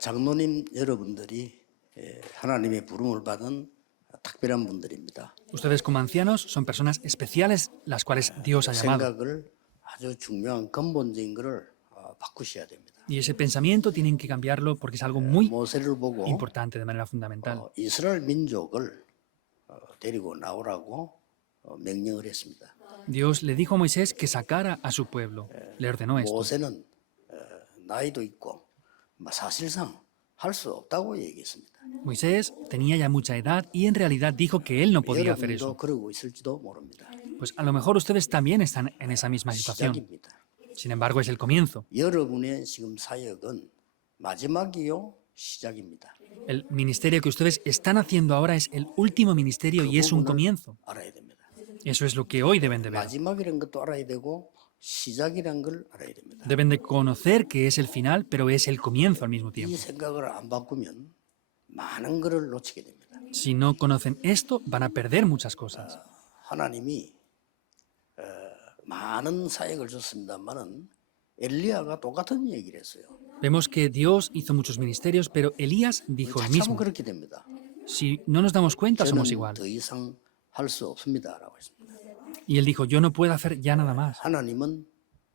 장로님 여러분들이 하나님의 부름을 받은 특별한 분들입니다. Ustedes como ancianos son personas especiales las cuales Dios ha llamado. 생각을 아주 중요한 근본적인 것을 바꾸셔야 됩니다. Y ese pensamiento tienen que cambiarlo porque es algo muy 모세를 보고 importante de manera fundamental. 이스라엘 민족을 데리고 나오라고 명령을 했습니다. Dios le dijo a Moisés que sacara a su pueblo. Le ordenó esto. 모세는 나이도 있고 사실상 할 수 없다고 얘기했습니다. Moisés tenía ya mucha edad y en realidad dijo que él no podía hacer 여러분도 eso. 그러고 있을지도 모릅니다. Pues a lo mejor ustedes también están en esa misma situación. 시작입니다. Sin embargo, es el comienzo. 여러분의 지금 사역은 마지막이요, 시작입니다. El ministerio que ustedes están haciendo ahora es el último ministerio y es un comienzo. 알아야 됩니다. Eso es lo que hoy deben de ver. 마지막이라는 것도 알아야 되고 시작이라는 걸 알아야 됩니다. Deben de conocer que es el final, pero es el comienzo al mismo 이 tiempo. 생각을 안 바꾸면 많은 것을 놓치게 됩니다. Si no conocen esto, van a perder muchas cosas. 하나님이 많은 사역을 줬습니다만은 엘리야가 똑같은 얘기를 했어요. Vemos que Dios hizo muchos ministerios, pero Elías dijo el 참 mismo. 그렇게 됩니다. Si no nos damos cuenta, somos 저는 igual. 더 이상 할 수 없습니다라고 했습니다. Y él dijo, yo no puedo hacer ya nada más. 하나님은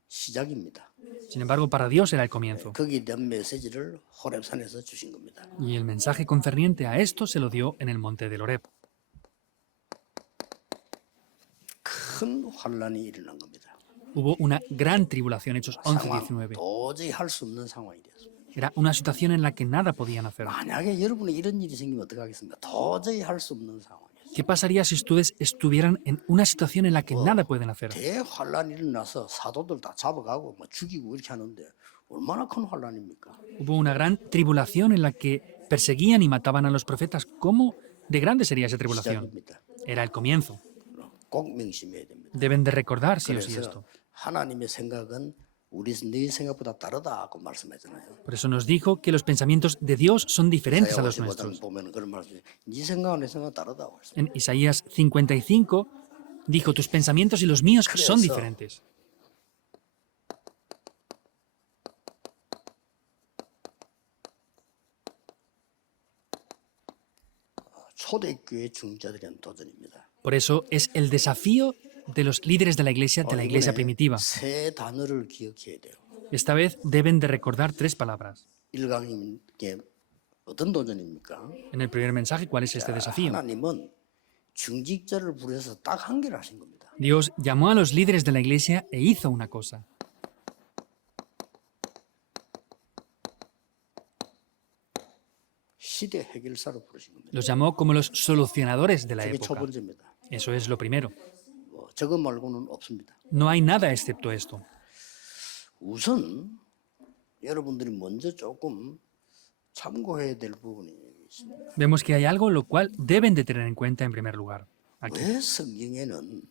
시작입니다. Sin embargo, para Dios era el comienzo. 거기에 대한 메시지를 호렙산에서 주신 겁니다. Y el mensaje concerniente a esto se lo dio en el monte del Horeb. 큰 환란이 일어난 겁니다. Hubo una gran tribulación, Hechos 상황 11-19. 도저히 할 수 없는 상황이 됐습니다. Era una situación en la que nada podían hacer. 만약에 여러분이 이런 일이 생기면 어떡하겠습니까? 도저히 할 수 없는 상황이에요. ¿Qué pasaría si ustedes estuvieran en una situación en la que nada pueden hacer? 대환란이 일어나서 사도들 다 잡아가고 죽이고 이렇게 하는데 얼마나 큰 환란입니까? Hubo una gran tribulación en la que perseguían y mataban a los profetas. ¿Cómo de grande sería esa tribulación? 시작입니다. Era el comienzo. 꼭 명심해야 됩니다. Deben de recordar sí o sí 그래서 esto. 하나님의 생각은 우리 네 생각보다 다르다고 말씀하잖아요. Por eso nos dijo que los pensamientos de Dios son diferentes a los nuestros. 보면 그런 말씀. 네 생각은 내 생각 다르다고 했어요. En Isaías 55 dijo, tus pensamientos y los míos son diferentes. 초대교회 중자들의 도전입니다. Por eso es el desafío de los líderes de la iglesia primitiva. 세 단어를 기억해야 돼요. Esta vez deben de recordar tres palabras. 일강님께 어떤 도전입니까? En el primer mensaje, ¿cuál es este desafío? 하나님은 중직자를 부려서 딱 한 개를 하신 겁니다. Dios llamó a los líderes de la iglesia e hizo una cosa. 시대 해결사로 부르신 겁니다. Los llamó como los solucionadores de la 그게 첫 época. 번째입니다. Eso es lo primero. 저것 말고는 없습니다. No hay nada excepto esto. 우선 여러분들이 먼저 조금 참고해야 될 부분이 있습니다. Vemos que hay algo lo cual deben de tener en cuenta en primer lugar. Aquí. 왜 성경에는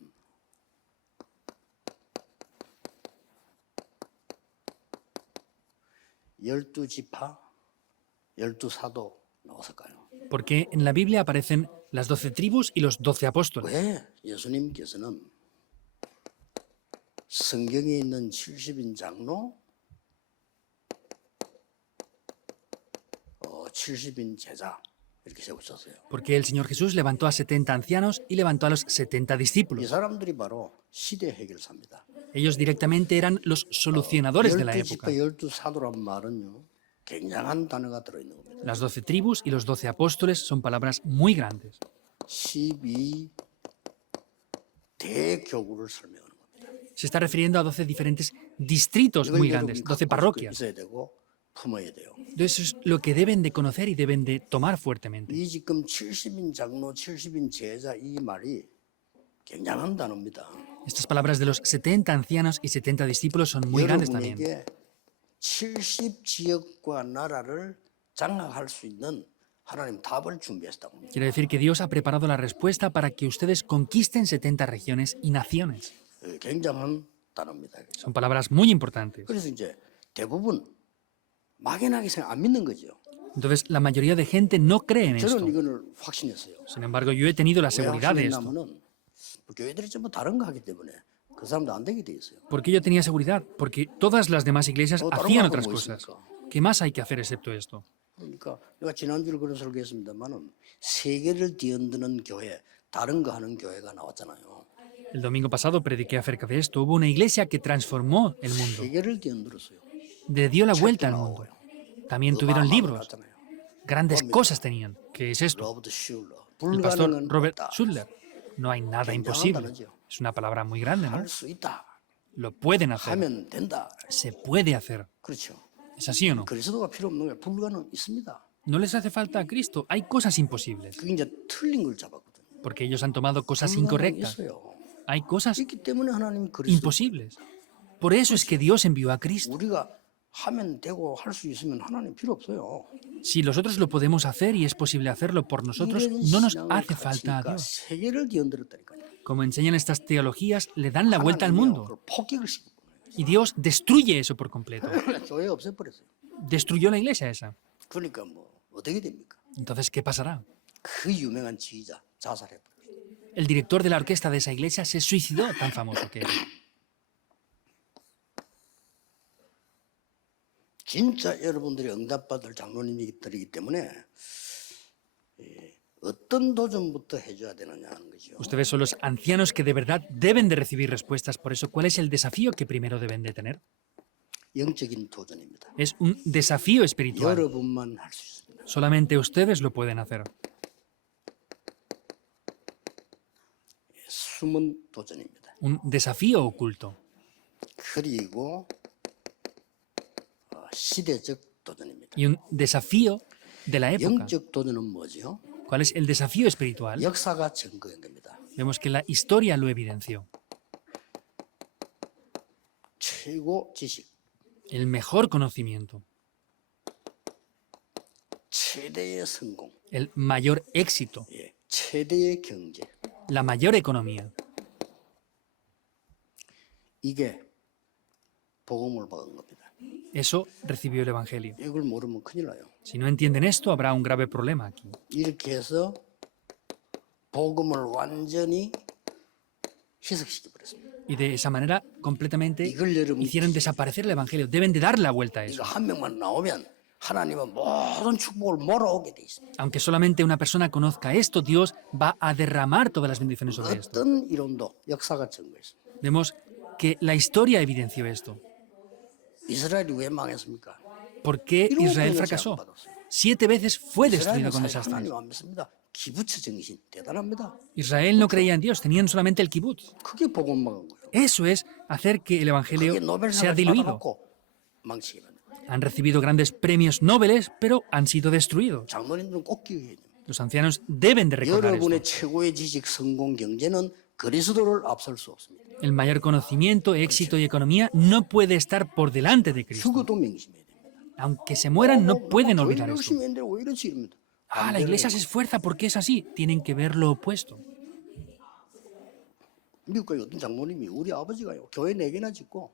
열두 지파, 열두 사도 나왔을까요? Porque en la Biblia aparecen las 12 tribus y los 12 apóstoles. 왜 예수님께서는 성경에 있는 70인 장로, 70인 제자 이렇게 세우셨어요. Porque el Señor Jesús levantó a 70 ancianos y levantó a los 70 이 discípulos. 사람들이 바로 시대 해결사입니다. Ellos directamente eran los solucionadores de la 열두 época. 지파, 열두 사도란 말은요, 굉장한 단어가 들어있는 겁니다. Las 12 tribus y los 12 apóstoles son palabras muy grandes. 12 대교구를 설명하는 겁니다. Se está refiriendo a 12 diferentes distritos muy grandes, 12 parroquias. 있어야 되고 품어야 돼요. Eso es lo que deben de conocer y deben de tomar fuertemente. 이 지금 70인 장로, 70인 제자 이 말이 굉장한 단어입니다. Estas palabras de los 70 ancianos y 70 discípulos son muy grandes también. 여러분에게 70 지역과 나라를 장악할 수 있는 하나님 답을 준비했다고 합니다. Quiere decir que Dios ha preparado la respuesta para que ustedes conquisten 70 regiones y naciones. 굉장한 단어입니다. Son palabras muy importantes. 그래서 이제 대부분 막연하게 생각 안 믿는 거죠. Entonces, la mayoría de gente no cree en esto. 저는 이거를 확신했어요. Sin embargo, yo he tenido la 왜 seguridad de esto. 확신했냐면은 교회들이 전부 다른 거 하기 때문에 그 사람도 안 되게 돼 있어요. ¿Por qué yo tenía seguridad? Porque todas las demás iglesias 다른 거 hacían 하고 otras 뭐 cosas. 있습니까? ¿Qué más hay que hacer excepto esto? 그러니까 내가 지난주에 그런 설교했습니다만은 세계를 뒤흔드는 교회, 다른 거 하는 교회가 나왔잖아요. El domingo pasado prediqué acerca de esto. Hubo una iglesia que transformó el mundo, 세계를 뒤흔들었어요. le dio la vuelta al 책도 mundo. 나오고요. También tuvieron 어마어마한 거 libros, 나왔잖아요. grandes cosas tenían. ¿Qué es esto? 로버트 슐러. El pastor 불가능은 Robert 없다. Schuller. No hay nada imposible. Es una palabra muy grande, ¿no? 할 수 있다. Lo pueden hacer. 하면 된다. Se puede hacer. 그렇죠. ¿Es así o no? 그리스도가 필요 없는 게 불가능 있습니다. No les hace falta a Cristo. Hay cosas imposibles. 그게 이제 틀린 걸 잡았거든. Porque ellos han tomado cosas 불가능이 incorrectas. 있어요. Hay cosas 있기 때문에 하나님이 그리스도 imposibles. Por eso es que Dios envió a Cristo. 우리가 하면 되고 할 수 있으면 하나님 필요 없어요. Si nosotros lo podemos hacer y es posible hacerlo por nosotros, 이런 no nos 신앙을 hace falta a 가르치니까 Dios. 세계를 뒤흔들었다니까요. Como enseñan estas teologías, le dan la vuelta al 하나님이요, mundo. 그걸 폭격을 시키고 Y Dios destruye eso por completo. 교회 없애버렸어요. Destruyó la iglesia esa. 그러니까 뭐 어떻게 됩니까? Entonces, ¿qué pasará? 그 유명한 지휘자 자살해버렸어요. El director de la orquesta de esa iglesia se suicidó, tan famoso que era. 진짜 여러분들이 응답받을 장로님들이기 때문에 어떤 도전부터 해줘야 되느냐 하는 거죠. Ustedes son los ancianos que de verdad deben de recibir respuestas. Por eso, ¿cuál es el desafío que primero deben de tener? 영적인 도전입니다. Es un desafío espiritual. 여러분만 할 수 있습니다. Solamente ustedes lo pueden hacer. 숨은 도전입니다. Un desafío oculto. 그리고 시대적 도전입니다. Y un desafío de la época. 영적 도전은 뭐죠? ¿Cuál es el desafío espiritual? 역사가 증거인 겁니다. Vemos que la historia lo evidenció. 최고 지식, El mejor conocimiento, 최대의 성공, el mayor éxito, 최대의 경제. la mayor economía. 이게 복음을 받은 겁니다. Eso recibió el Evangelio. 이걸 모르면 큰일 나요. Si no entienden esto, habrá un grave problema aquí. 이렇게 해서 복음을 완전히 희석시켜 버렸습니다. Y de esa manera, completamente, 이걸 여러분 hicieron desaparecer el Evangelio. Deben de dar la vuelta a 이거 eso. 한 명만 나오면 하나님은 모든 축복을 몰아오게 돼 있습니다. Aunque solamente una persona conozca esto, Dios va a derramar todas las bendiciones sobre esto. 어떤 이론도 역사가 증거했습니다. Vemos que la historia evidenció esto. 이스라엘이 왜 망했습니까? ¿Por qué Israel fracasó? 7 veces fue destruido 이스라엘은 con 사실 desastres. 하나님 안 믿습니다. 기부처 정신 대단합니다. Israel no creía en Dios, tenían solamente el kibbutz. 그게 복음 막은 거예요. Eso es hacer que el Evangelio 그게 sea 노벨상을 diluido. 받아먹고 망치게 만든 거예요. Han recibido grandes premios Nobel, pero han sido destruidos. 장로님들은 꼭 기억해야 됩니다. Los ancianos deben de recordar 여러분의 esto. 최고의 지식, 성공, 경제는 그리스도를 앞설 수 없습니다. El mayor conocimiento, éxito y economía no puede estar por delante de Cristo. 죽어도 명심해야 됩니다. Aunque se mueran, no pueden olvidar esto. 열심히 했는데 왜 이렇지 이럽니다. Ah, la iglesia se esfuerza porque es así. Tienen que ver lo opuesto. 미국 가요 어떤 장모님이 우리 아버지가요 교회 4개나 짓고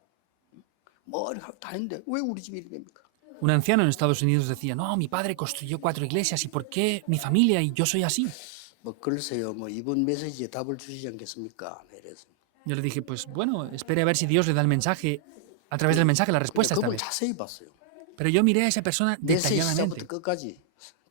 뭐 다 했는데 왜 우리 집이 이렇게 됩니까? Un anciano en Estados Unidos decía, no, mi padre construyó 4 iglesias, ¿y por qué mi familia y yo soy así? 뭐 글쎄요 뭐 이번 메시지에 답을 주시지 않겠습니까? 이래서 Yo le dije, pues bueno, espere a ver si Dios le da el mensaje, a través del mensaje, la respuesta esta 그분 vez. 자세히 봤어요. Pero yo miré a esa persona 메시지 detalladamente. 시작부터 끝까지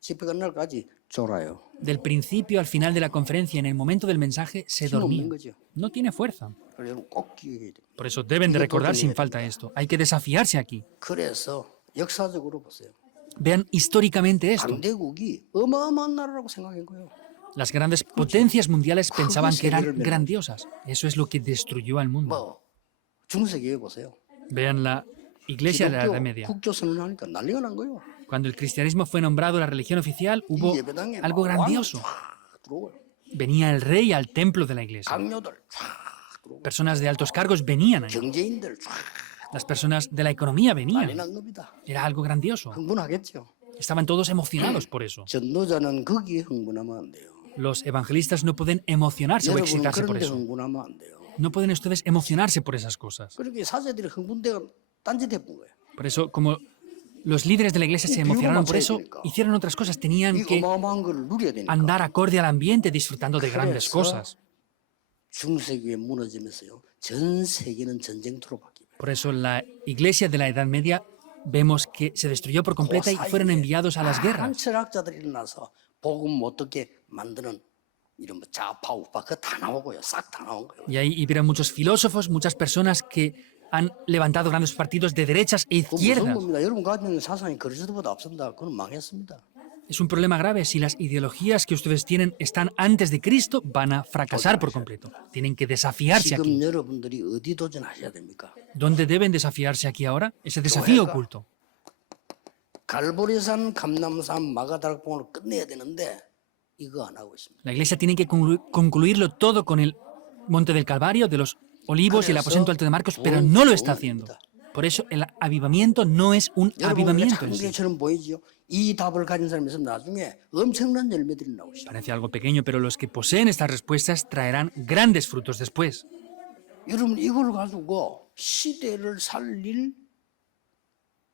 집에 간 날까지 졸아요. Del principio al final de la conferencia, en el momento del mensaje, se dormía. 힘없는 거죠. No tiene fuerza. 그래서 여러분 꼭 기억해야 돼요. Por eso deben de 이게 recordar sin 도전이에요. falta esto. Hay que desafiarse aquí. 그래서 역사적으로 보세요. Vean históricamente esto. 강대국이 어마어마한 나라라고 생각한 거예요. Las grandes potencias mundiales pensaban que eran grandiosas. Eso es lo que destruyó al mundo. 뭐 중세기에 보세요. Vean la iglesia de la Edad Media. 국교 선언하니까 난리가 난 거예요. Cuando el cristianismo fue nombrado la religión oficial, hubo 이 예배당에 algo 막 grandioso. 왕이 쫙 들어오고요. Venía el rey al templo de la iglesia. 강요들 쫙 들어오고 Personas de altos cargos venían ahí. 경제인들 쫙 Las personas de la economía 난리 venían. 난 겁니다. Era algo grandioso. 흥분하겠죠. Estaban todos emocionados por eso. 전도자는 거기에 흥분하면 안 돼요. Los evangelistas no pueden emocionarse o 여러분은 excitarse por 그런 데 eso. 흥분하면 안 돼요. No pueden ustedes emocionarse por esas cosas. 그렇게 사제들이 흥분되가 딴짓해본 거예요. Por eso, como los líderes de la iglesia se emocionaron por eso, hicieron otras cosas. Tenían 이 que 어마어마한 걸 누려야 되니까. andar acorde al ambiente, disfrutando de grandes 그래서 cosas. 중세기에 무너지면서요. 전 세계는 전쟁터로 바뀌어요. Por eso la iglesia de la Edad Media vemos que se destruyó por completa y fueron enviados a las 많은 guerras. 철학자들이 일어나서 복음 어떻게 만드는 이런 뭐 좌파 우파 그거 다 나오고요. 싹 다 나온 거예요. Y ahí hubieron muchos filósofos, muchas personas que han levantado grandes partidos de derechas e 그 무슨 izquierdas. 겁니다. 여러분 가지고 있는 사상이 그리스도보다 앞섭니다. 그건 망했습니다. Es un problema grave. Si las ideologías que ustedes tienen están antes de Cristo, van a fracasar por completo. Tienen que desafiarse aquí. 지금 여러분들이 어디 도전하셔야 됩니까? ¿Dónde deben desafiarse aquí ahora? Ese desafío oculto. 갈보리산, 감남산, 마가다락봉을 끝내야 되는데 이거 안 하고 있습니다. La iglesia tiene que concluirlo todo con el monte del Calvario, de los olivos y el aposento alto de Marcos, pero no lo está haciendo. Por eso el avivamiento no es un 여러분 avivamiento en sí. 장기처럼 보이죠? 이 답을 가진 사람이 있으면 나중에 엄청난 열매들이 나오시죠. Parece algo pequeño, pero los que poseen estas respuestas traerán grandes frutos después. 여러분 이걸 가지고 시대를 살릴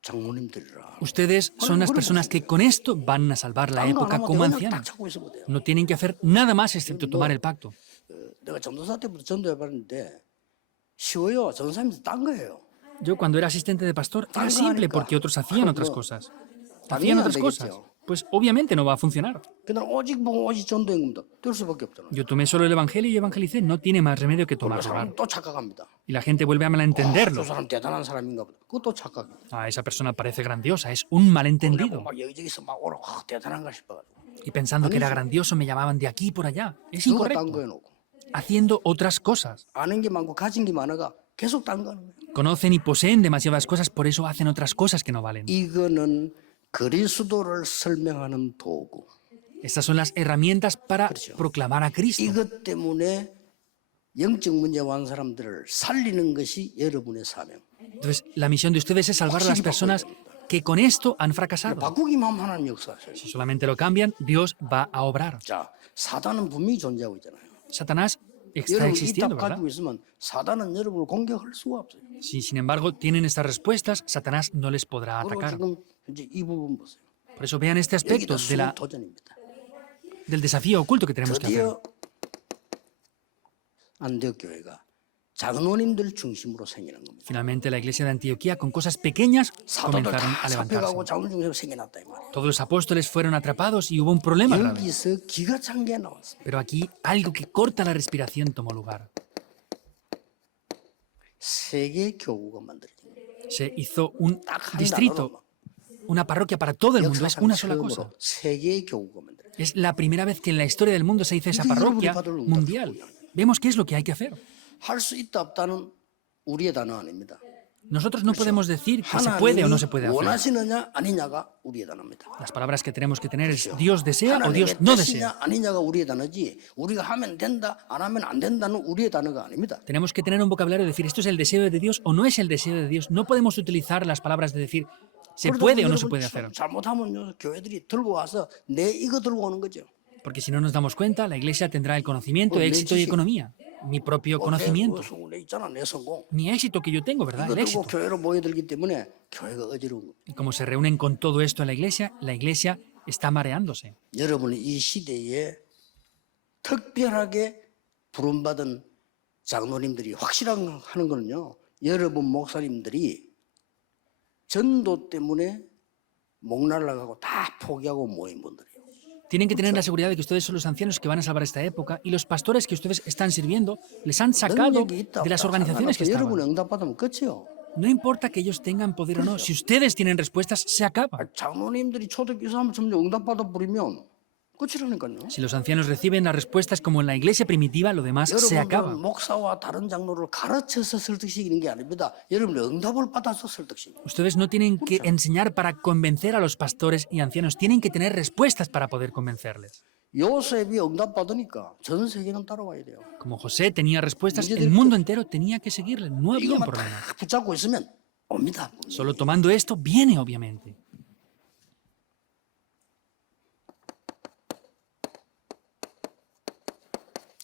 장모님들이라. Ustedes son las personas que con esto van a salvar la época como 딱 ancianos. 찾고 있으면 돼요. No tienen que hacer nada más excepto tomar el pacto. 내가 전도사 때부터 전도해봤는데 쉬워요. 전도사님들 딴 거예요. Yo cuando era asistente de pastor era Algo simple ha니까. porque otros hacían otras 그거 cosas. 당연히 Hacían 안 otras cosas. 되겠죠. Pues obviamente no va a funcionar. 그날 오직 보고 오직 전도인 겁니다. 될 수밖에 없잖아요. Yo tomé solo el evangelio y evangelicé. No tiene más remedio que 그러면 tomar lugar. 사람 또 착각합니다. Y la gente vuelve a 저 malentenderlo. 사람 대단한 사람인가 보다. 그것도 착각이에요. Ah, esa persona parece grandiosa. Es un malentendido. 막 여기저기서 막 오라 대단한가 싶어가지고 Y pensando que era grandioso me llamaban de aquí y por allá. Es 그거 딴 incorrecto. 거에 놓고 Haciendo otras cosas. 아는 게 많고 가진 게 많아가 계속 딴 거는 거예요. Conocen y poseen demasiadas cosas, por eso hacen otras cosas que no valen. 이거는 그리스도를 설명하는 도구. Estas son las herramientas para proclamar a Cristo. 이것 때문에 영적 문제 완 사람들을 살리는 것이 여러분의 사명. Entonces, la misión de ustedes es salvar a las personas que con esto han fracasado. 바꾸기만 하면 하나님 역사하셔요. Si solamente lo cambian, Dios va a obrar. 자, 사단은 분명히 존재하고 있잖아요. Satanás está 여러분 이 답 existiendo, ¿verdad? 가지고 있으면 사단은 여러분을 공격할 수가 없어요. Si sin embargo tienen estas respuestas, Satanás no les podrá 그리고 atacar. 지금 현재 이 부분 보세요. Por eso vean este aspecto 여기도 도전입니다. del desafío oculto que tenemos que hacer. 드디어 안디옥 교회가 장로님들 중심으로 생기는 겁니다. Finalmente, la iglesia de Antioquía, con cosas pequeñas, 사도들 comenzaron 다 a 잡혀가고 levantarse. 장로 중심으로 생겨났다 이 말이에요. Todos los apóstoles fueron atrapados y hubo un problema grave. 여기서 기가 찬 게 나왔어요. Pero aquí algo que corta la respiración tomó lugar. 세계 교구가 만들어진 거예요. Se hizo un 딱한 distrito, una parroquia para todo el mundo. Es 역사상 una sola cosa. 처음으로 세계 교구가 만들어진 Es la primera vez que en la historia del mundo se hizo esa parroquia mundial. Vemos qué es lo que hay que hacer. 할수 있다 없다는 우리의 단어 아닙니다. Nosotros no podemos decir que se puede o no se puede 하나님이 hacer. 원하시느냐 아니냐가 우리의 단어입니다. Las palabras que tenemos que tener es Dios desea o Dios no desea. 뜻이냐 아니냐가 우리의 단어지 우리가 하면 된다 안 하면 안 된다는 우리의 단어가 아닙니다. Tenemos que tener un vocabulario de decir esto es el deseo de Dios o no es el deseo de Dios. No podemos utilizar las palabras de decir se puede o no se puede hacer. 잘못하면 교회들이 들고 와서 내 이거 들고 오는 거죠. Porque si no nos damos cuenta, la iglesia tendrá el conocimiento, éxito y economía. Mi propio conocimiento. 내 있잖아 내 성공. Mi éxito que yo tengo, ¿verdad? 이거 El 들고 éxito. 교회로 모여들기 때문에 교회가 어지러운 겁니다. Y como se reúnen con todo esto en la iglesia está mareándose. 여러분이 이 시대에 특별하게 부름받은 장로님들이 확실한 하는 거는요. 여러분 목사님들이 전도 때문에 목날라가고 다 포기하고 모인 분들이에요. Tienen que tener la seguridad de que ustedes son los ancianos que van a salvar esta época y los pastores que ustedes están sirviendo les han sacado 능력이 있다 de las 없다 organizaciones que 상관없어. 여러분 estaban. 응답받으면 끝이요. No importa que ellos tengan poder o no, si ustedes tienen respuestas, se acaba. 장로님들이 초대교사하면 점점 응답받아 버리면 끝이라니까요. Si los ancianos reciben las respuestas como en la iglesia primitiva, lo demás se acaba. 여러분들은 목사와 다른 장로를 가르쳐서 설득시키는 게 아닙니다. 여러분이 응답을 받아서 설득시키는 거예요. Ustedes no tienen que enseñar para convencer a los pastores y ancianos, tienen que tener respuestas para poder convencerles. 요셉이 응답받으니까 전 세계는 따라와야 돼요. Como José tenía respuestas, el mundo entero tenía que seguirle. No había un 이것만 problema. 딱 붙잡고 있으면 옵니다. Solo tomando esto, viene obviamente.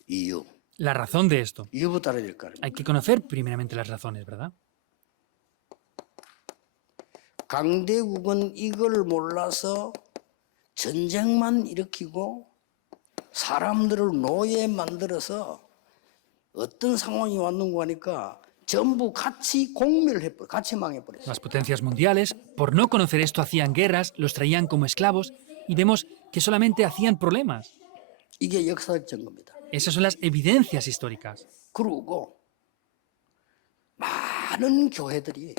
이유. La razón de esto. 이유부터 알아야 될 거 아닙니까? Hay que conocer primeramente las razones, ¿verdad? 강대국은 이걸 몰라서 전쟁만 일으키고 사람들을 노예 만들어서 어떤 상황이 왔는가 하니까 전부 같이 공멸해버려, 같이 망해버렸어요. Las potencias mundiales, por no conocer esto, hacían guerras, los traían como esclavos y vemos que solamente hacían problemas. 이게 역사적 증거입니다. Esas son las evidencias históricas. 그리고 많은 교회들이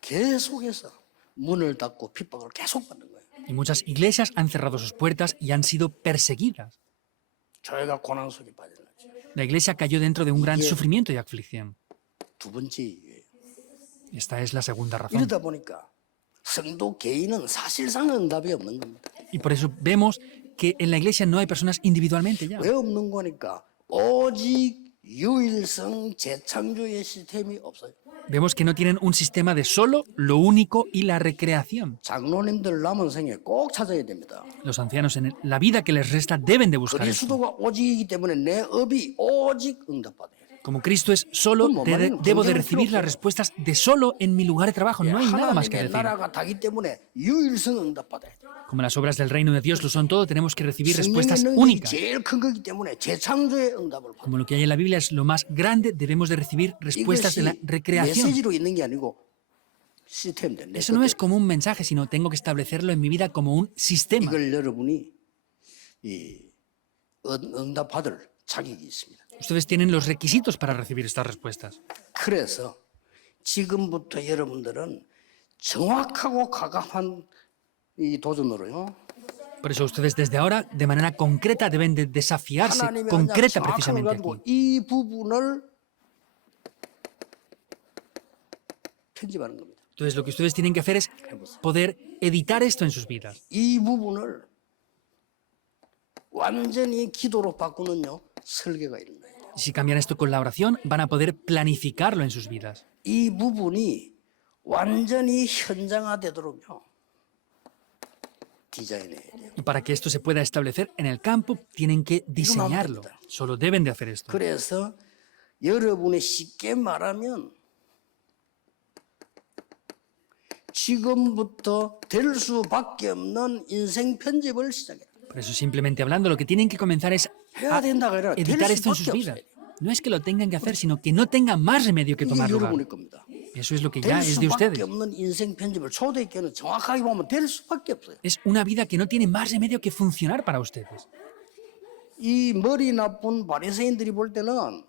계속해서 문을 닫고 핍박을 계속 받는 거예요. Y muchas iglesias han cerrado sus puertas y han sido perseguidas. 교회가 고난 속에 빠졌죠. La iglesia cayó dentro de un gran sufrimiento y aflicción. 두 번째 이유예요. Esta es la segunda razón. 이러다 보니까 성도 개인은 사실상 응답이 없는 겁니다. Y por eso vemos que en la iglesia no hay personas individualmente ya. 왜 없는 거니까 오직 유일성 재창조의 시스템이 없어요. Vemos que no tienen un sistema de solo, lo único y la recreación. 장로님들 남은 생에 꼭 찾아야 됩니다. Los ancianos en la vida que les resta deben de buscar esto. 그리스도가 오직이기 때문에 내 업이 오직 응답받아야 돼요. Como Cristo es solo, debo de recibir las respuestas de solo en mi lugar de trabajo. No hay nada más que 하나님의 decir. 나라가 다기 때문에 유일성 응답받아야 돼요. Como las obras del reino de Dios lo son todo, tenemos que recibir 성령의 respuestas 능력이 únicas. 제일 큰 거기 때문에 재창조의 응답을 받아요. Como lo que hay en la Biblia es lo más grande, debemos de recibir respuestas de la 이것이 recreación. 메시지로 있는 게 아니고 시스템인데 내 Eso no es 뜻대로. como un mensaje, sino tengo que establecerlo en mi vida como un sistema. 이걸 여러분이 이 응답받을 자격이 있습니다. Ustedes tienen los requisitos para recibir estas respuestas. 그래서 지금부터 여러분들은 정확하고 과감한 이 도전으로요. Por eso ustedes desde ahora, de manera concreta, deben de desafiarse, 하나님의 concreta 언약 정확함을 precisamente 가지고 aquí. 이 부분을 편집하는 겁니다. Entonces lo que ustedes tienen que hacer es poder editar esto en sus vidas. 이 부분을 완전히 기도로 바꾸는요 설계가 있는 거예요. Y si cambian esto con la oración, van a poder planificarlo en sus vidas. 이 부분이 완전히 현장화되도록요 디자인해야 돼요. Y para que esto se pueda establecer en el campo, tienen que diseñarlo. Solo deben de hacer esto. 그래서 여러분이 쉽게 말하면 지금부터 될 수밖에 없는 인생 편집을 시작해요. Por eso, simplemente hablando, lo que tienen que comenzar es 해야 된다가 아니라 될 editar esto en sus 수밖에 vidas. 없어요. No es que lo tengan que hacer, sino que no tengan más remedio que 이게 tomar lugar. 여러분의 겁니다. Eso es lo que 될 ya es de 수밖에 ustedes. 없는 인생 편집을 초대교회는 정확하게 보면 될 수밖에 없어요. Es una vida que no tiene más remedio que funcionar para ustedes. 이 머리 나쁜 바리새인들이 볼 때는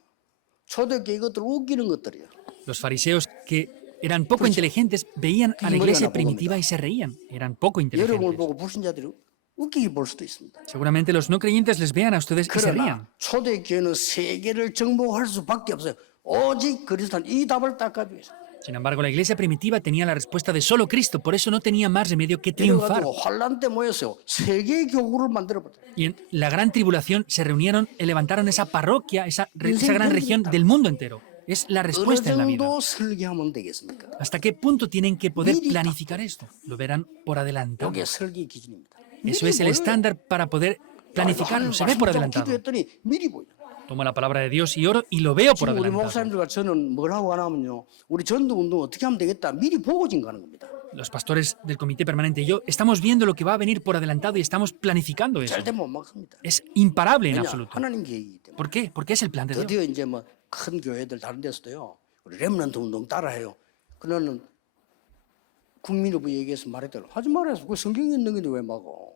초대교회 이것들 웃기는 것들이에요. Los fariseos, que eran poco inteligentes, veían a la iglesia primitiva y se reían. Eran poco 여러분을 inteligentes. 보고 불신자들이 웃기게 볼 수도 있습니다. Seguramente los no creyentes les vean a ustedes y se rían. 그러나 초대교회는 세계를 정복할 수밖에 없어요. 오직 그리스도는 이 답을 딱 가지고 있어요. Sin embargo, la iglesia primitiva tenía la respuesta de solo Cristo, por eso no tenía más remedio que triunfar. 그래가지고 환란 때 모였어요. 세계 교구를 만들어버려요. Y en la gran tribulación se reunieron y levantaron esa parroquia, esa gran región del mundo entero. Es la 어느 respuesta en la vida. 정도 설계하면 되겠습니까? ¿Hasta qué punto tienen que poder planificar esto? Lo verán por adelantado. 이게 설계 기준입니다. Eso es el estándar para poder planificarlo. Se ve por adelantado. 기도했더니 미리 보여. Tomo la palabra de Dios y oro y lo veo por 지금 우리 adelantado. 목사님들과 저는 뭘 하고 가냐면요. 우리 전도 운동 어떻게 하면 되겠다. 미리 보고 지금 가는 겁니다. Los pastores del comité permanente y yo estamos viendo lo que va a venir por adelantado y estamos planificando eso. 절대 못 막습니다. Es imparable en 왜냐? absoluto. 하나님 계획이기 때문에. ¿Por qué? Porque es el plan de Dios. 드디어 이제 뭐 큰 교회들 다른 데서도요. 우리 렘넌트 운동 따라해요. 그러는 국민의부 얘기해서 말했대로 하지 말아서 그 성경에 있는 건데 왜 막어?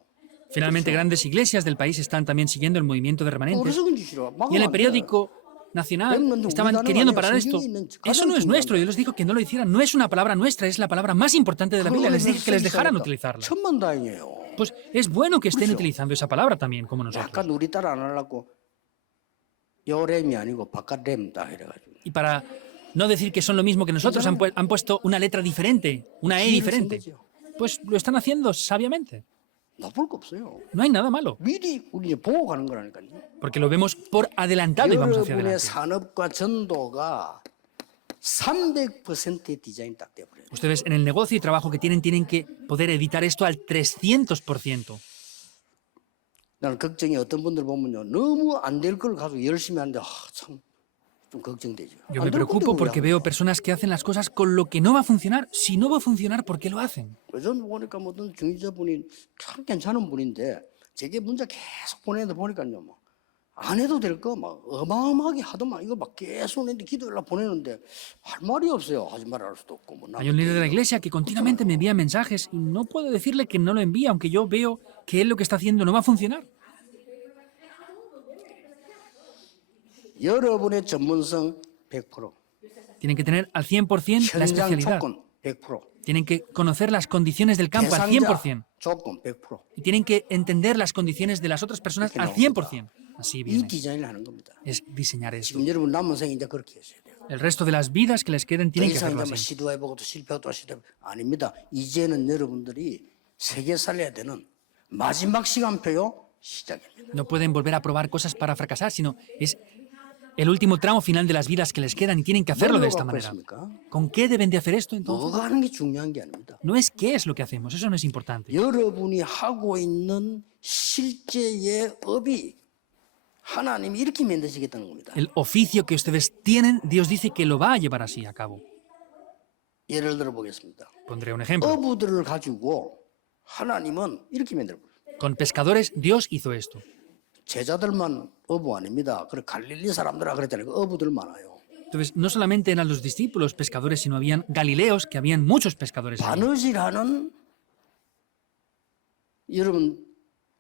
Finalmente, grandes iglesias del país están también siguiendo el movimiento de remanentes. 어디서 건지시라. Y en el periódico nacional estaban queriendo parar esto. Eso no es nuestro. Yo les digo que no lo hicieran. No es una palabra nuestra, es la palabra más importante de la Biblia. Les dije que les dejaran utilizarla. 천만다행이에요. Pues es bueno que estén utilizando esa palabra también, como nosotros. 약간 우리 따라 안 하려고 요렘이 아니고 바깥 렘다 이래가지고. Y para no decir que son lo mismo que nosotros, han puesto una letra diferente, una E diferente. Pues lo están haciendo sabiamente. 나쁠 거 없어요. No hay nada malo, 미리 우리 보고 가는 거라니까요. porque lo vemos por adelantado y vamos hacia 여러분의 adelante. 산업과 전도가 300% 디자인 딱 돼버려요. Ustedes en el negocio y trabajo que tienen que poder editar esto al 300%. 나는 걱정이 어떤 분들 보면요. 너무 안 될 걸 가지고 열심히 하는데 참 좀 걱정되죠. Yo 안 me 될 preocupo 건데 왜 porque 안 veo 해요? personas que hacen las cosas con lo que no va a funcionar. Si no va a funcionar, ¿por qué lo hacen? 전 보니까 어떤 중직자분이 참 괜찮은 분인데 제게 문자 계속 보내는데 보니까요. 뭐 안 해도 될 거 막 어마어마하게 하더만 이거 막 계속 내는데 기도를 보내는데 할 말이 없어요. 하지 말할 수도 없고 뭐. Hay un líder de la iglesia que continuamente me envía mensajes y no puedo decirle que no lo envía, aunque yo veo que él lo que está haciendo no va a funcionar. 여러분의 전문성 100%, Tienen que tener al 100% la 현장 especialidad. 조건 100%, Tienen que conocer las condiciones del campo al 대상자 100%. 조건 100%. Y tienen que entender las condiciones de las otras personas al 100%. Así 이 viene. 디자인을 하는 겁니다. Es diseñar eso. 지금 여러분 남은 생에 이제 그렇게 하셔야 돼요. El resto de las vidas que les queden 더 tienen que 이상 hacerlo 이제 뭐 así. 시도해보고 또 실패하고 또 시도해보고 아닙니다. 이제는 여러분들이 세계 살려야 되는 마지막 시간표요 시작입니다. No pueden volver a probar cosas para fracasar, sino es el último tramo final de las vidas que les quedan y tienen que hacerlo de esta 갖고 manera. 있습니까? ¿Con qué deben de hacer esto entonces? 뭐가 하는 게 중요한 게 아닙니다. No es qué es lo que hacemos, eso no es importante. 여러분이 하고 있는 실제의 업이 하나님이 이렇게 만드시겠다는 겁니다. El oficio que ustedes tienen, Dios dice que lo va a llevar así a cabo. 예를 들어 보겠습니다. Pondré un ejemplo. 어부들을 가지고 하나님은 이렇게 만들어 버려요. Con pescadores, Dios hizo esto. 제자들만 어부 아닙니다. 그래 갈릴리 사람들아 그랬잖아요. 그 어부들 많아요. Entonces, no solamente eran los discípulos pescadores, sino habían galileos, que habían muchos pescadores. allí. 바느질하는 여러분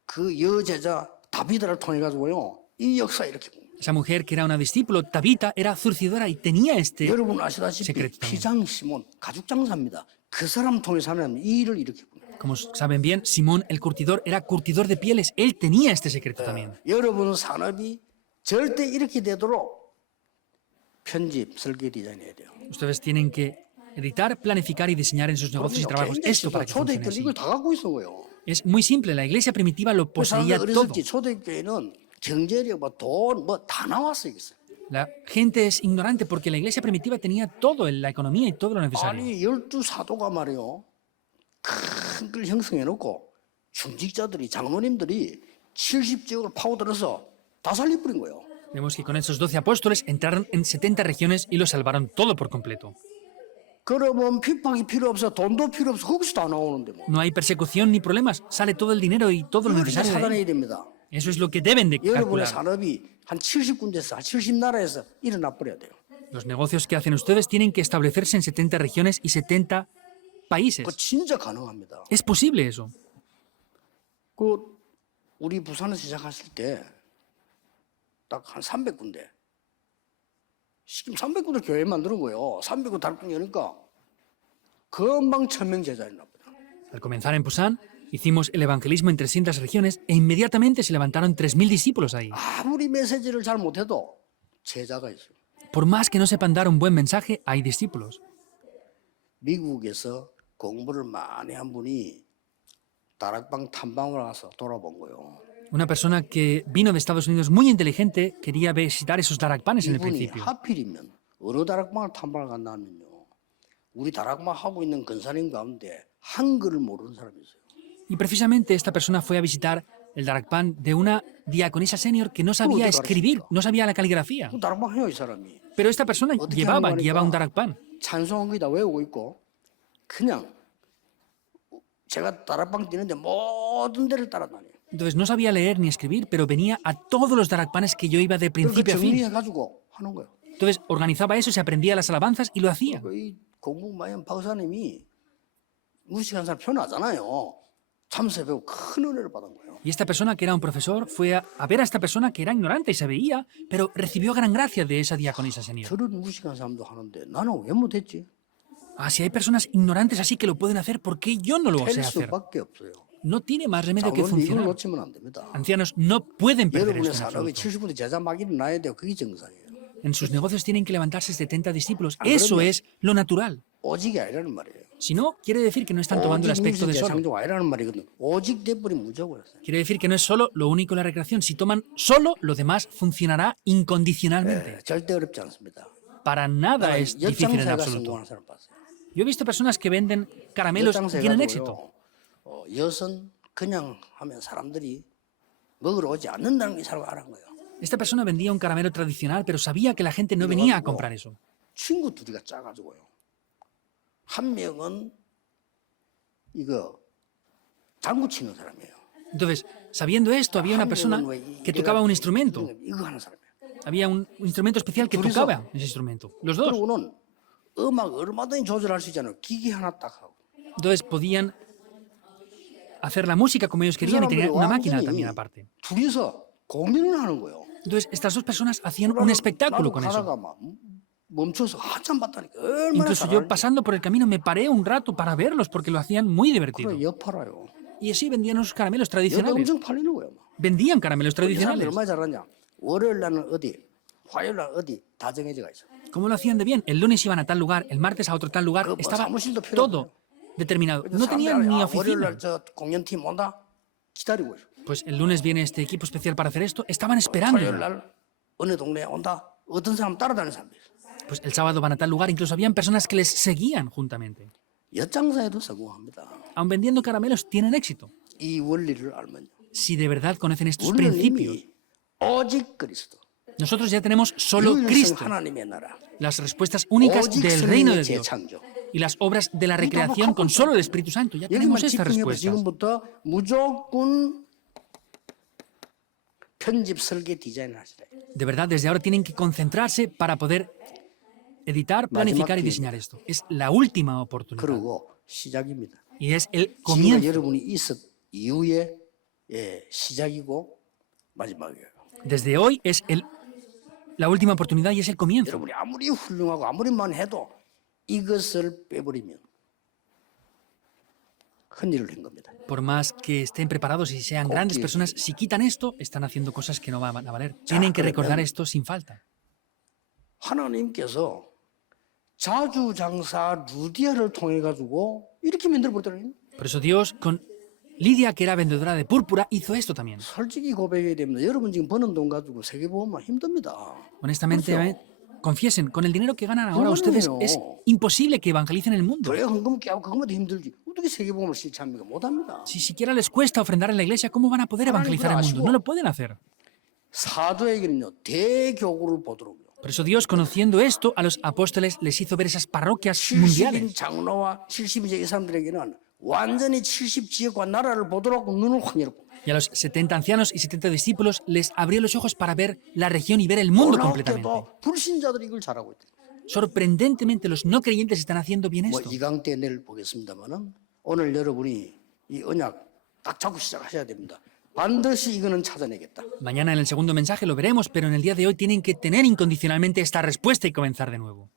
그 여제자 다비드를 통해 가지고요. 이 역사 이렇게 봅니다. Esa mujer que era una discípulo, Tabita, era zurcidora y tenía este... 여러분 아시다시피 secreto también. 피장 시몬 가죽 장사입니다. 그 사람 통해서 하나님 이 일을 이렇게 봅니다. Como saben bien, Simón el curtidor era curtidor de pieles. Él tenía este secreto también. 여러분 산업이 절대 이렇게 되도록 편집, 설계 디자인해야 돼요. Ustedes tienen que editar, planificar y diseñar en sus negocios y trabajos esto para que funcione 초대교회는 así. 이걸 다 갖고 있어요. Es muy simple, la iglesia primitiva lo 그 사람들 poseía todo. 어렸을지 초대교회는 경제력, 돈, 뭐 다 나왔어요. 이게. La gente es ignorante porque la iglesia primitiva tenía todo, la economía y todo lo necesario. 아니 12사도가 말이요. 큰 걸 형성해놓고 중직자들이 장로님들이 70지역을 파고들어서 다 살려버린 거예요. Vemos que con esos 12 apóstoles entraron en 70 regiones y lo salvaron todo por completo. 그러면 핍박이 필요 없어, 돈도 필요 없어, 거기서 다 나오는데 뭐. No hay persecución ni problemas, sale todo el dinero y todo lo 이걸 necesario. de ahí. 차단해야 됩니다. Eso es lo que deben de 여러분의 calcular. 산업이 한 70군데서, 한 70나라에서 일어나 버려야 돼요. Los negocios que hacen ustedes tienen que establecerse en 70 regiones y 70 países. 그거 진짜 가능합니다. Es posible eso. 그 우리 부산에서 시작하실 때 딱 한 300군데. 지금 300군데 교회 만드는 거예요. 300군데 달풍 여니까 금방 1000명 제자리 납니다. Al comenzar en Pusan, hicimos el evangelismo en 300 regiones e inmediatamente se levantaron 3.000 discípulos ahí. 아무리 메시지를 잘 못해도 제자가 있어요. Por más que no sepan dar un buen mensaje, hay discípulos. 미국에서 공부를 많이 한 분이 다락방 탐방을 가서 돌아본 거예요. Una persona que vino de Estados Unidos muy inteligente quería visitar esos darakpanes en el 이분이 principio. 하필이면 어느 다락방을 탐방을 갔냐면요. 우리 다락방 하고 있는 근사님 가운데 한글을 모르는 사람이 있어요. Y precisamente esta persona fue a visitar el darakpan de una diaconisa senior que no sabía escribir, no sabía la caligrafía. 그 다락방 해요 이 사람이. Pero esta persona 어떻게 guiaba 하는 거니까 un darakpan. 찬송한 거다 외우고 있고 그냥 제가 다락방 뛰는데 모든 데를 따라다녀요. Entonces no sabía leer ni escribir, pero venía a todos los darakpanes que yo iba de 그걸 principio a fin. 정리해가지고 하는 거예요. Entonces organizaba eso, se aprendía las alabanzas y lo hacía. 이 공부 많이 한 박사님이 무식한 사람 표현하잖아요. 참새 배우고 큰 은혜를 받은 거예요. Y esta persona, que era un profesor, fue a ver a esta persona que era ignorante y se veía, pero recibió gran gracia de esa diaconisa senior. 저런 무식한 사람도 하는데 나는 왜 못했지? Ah, si hay personas ignorantes así que lo pueden hacer, ¿por qué yo no lo sé 될 hacer? 수밖에 없어요. No tiene más remedio que 장로님 이걸 funcionar. 놓치면 안 됩니다. Ancianos no pueden perder 여러분의 esto en 산업이 absoluto. 70군데 제자 막 일어나야 돼요. 그게 정상이에요. En sus negocios tienen que levantarse 70 discípulos. Eso es lo natural. 오직이 아니라는 말이에요. Si no, quiere decir que no están tomando el 오직 aspecto de 민수제 solo. 창조가 아니라는 말이거든요. 오직 돼버리면 무조건. Quiere decir que no es solo lo único en la recreación. Si toman solo, lo demás funcionará incondicionalmente. 절대 어렵지 않습니다. Para nada es difícil en 엿장사가 absoluto. 성공하는 사람 봤어요. Yo he visto personas que venden caramelos y tienen éxito. 엿은 그냥 하면 사람들이 먹으러 오지 않는다는 게 잘 알은 거예요. Esta persona vendía un caramelo tradicional, pero sabía que la gente no venía a comprar eso. 친구 둘이가 짜가지고요. 한 명은 이거 장구 치는 사람이에요. Entonces, sabiendo esto, había una persona que tocaba un instrumento. 이거 하는 사람이야. Había un instrumento especial que tocaba ese instrumento. Los dos. 그리고는 음악 얼마든지 조절할 수 있잖아요. 기계 하나 딱 하고. Entonces podían hacer la música como ellos querían y tenían una máquina también aparte. 둘이서 공연을 하는 거예요. Entonces, estas dos personas hacían un espectáculo 나도 con 가다가 eso. 막 멈춰서 한참 봤다니까. 얼마나 Incluso yo 잘하는지. pasando por el camino me paré un rato para verlos porque lo hacían muy divertido. 그래 엿팔아요. Y así vendían esos caramelos 여기 tradicionales. 엄청 팔리는 거예요. 막. Vendían caramelos 이 사람들 tradicionales. 얼마나 잘하냐. 월요일 날은 어디, 화요일 날 어디 다 정해져 있어. ¿Cómo lo hacían de bien? El lunes iban a tal lugar, el martes a otro tal lugar. 뭐 Estaba 사무실도 필요 todo determinado. No tenían ni 월요일 oficina. 날저 공연팀 온다 기다리고 있어. Pues el lunes viene este equipo especial para hacer esto. Estaban esperando. 화요일 날 어느 동네에 온다. 어떤 사람 따라다니는 사람이 있어. Pues el sábado van a tal lugar. Incluso habían personas que les seguían juntamente. 엿장사에도 성공합니다. Aun vendiendo caramelos tienen éxito. 이 원리를 알면요. Si de verdad conocen estos 우리는 principios. 이미 오직 그리스도. Nosotros ya tenemos solo 유일성 Cristo. 하나님의 나라. Las respuestas únicas 오직 del reino de 성령의 Dios. 재창조. Y las obras de la recreación con solo el Espíritu Santo. Ya 여기만 tenemos estas 집중해서 respuestas. 지금부터 무조건 편집 설계 디자인 하시래. De verdad, desde ahora tienen que concentrarse para poder editar, planificar y diseñar esto. Es la última oportunidad. 그리고 시작입니다. Y es el 지금 comienzo. 여러분이 있었 이후에 시작이고 마지막이에요. Desde hoy es la última oportunidad y es el comienzo. 여러분이 아무리 훌륭하고 아무리만 해도 이것을 빼버리면 큰일을 한 겁니다. Por más que estén preparados y sean grandes personas, si quitan esto, están haciendo cosas que no van a valer. Tienen que recordar esto sin falta. 하나님께서 자주장사 루디아를 통해 가지고 이렇게 만들어 버렸더니 Por eso Dios, con Lidia, que era vendedora de púrpura, hizo esto también. 솔직히 고백해야 됩니다. 여러분 지금 버는 돈 가지고 세계보험만 힘듭니다. Honestamente, 그렇죠? confiesen, con el dinero que ganan ahora 그거는 ustedes, 해요. es imposible que evangelicen el mundo. 교회 헌금 깨고 그것마다 힘들지. 어떻게 세계보험을 실천합니까? 못합니다. Si siquiera les cuesta ofrendar en la iglesia, ¿cómo van a poder evangelizar el mundo? No lo pueden hacer. 사도에게는요 대교구를 보도록요. Por eso Dios, conociendo esto, a los apóstoles les hizo ver esas parroquias 70인 mundiales. 장로와 70인 이 사람들에게는 완전히 70지역과 나라를 보도록 눈을 확 열고 Y a los 70 ancianos y 70 discípulos les abrió los ojos para ver la región y ver el mundo completamente. 놀랍게도 불신자들이 이걸 잘하고 있다. Sorprendentemente, los no creyentes están haciendo bien 뭐 esto. 이강 때 내일 보겠습니다만은 오늘 여러분이 이 언약 딱 잡고 시작하셔야 됩니다. 반드시 이거는 찾아내겠다. Mañana en el segundo mensaje lo veremos, pero en el día de hoy tienen que tener incondicionalmente esta respuesta y comenzar de nuevo.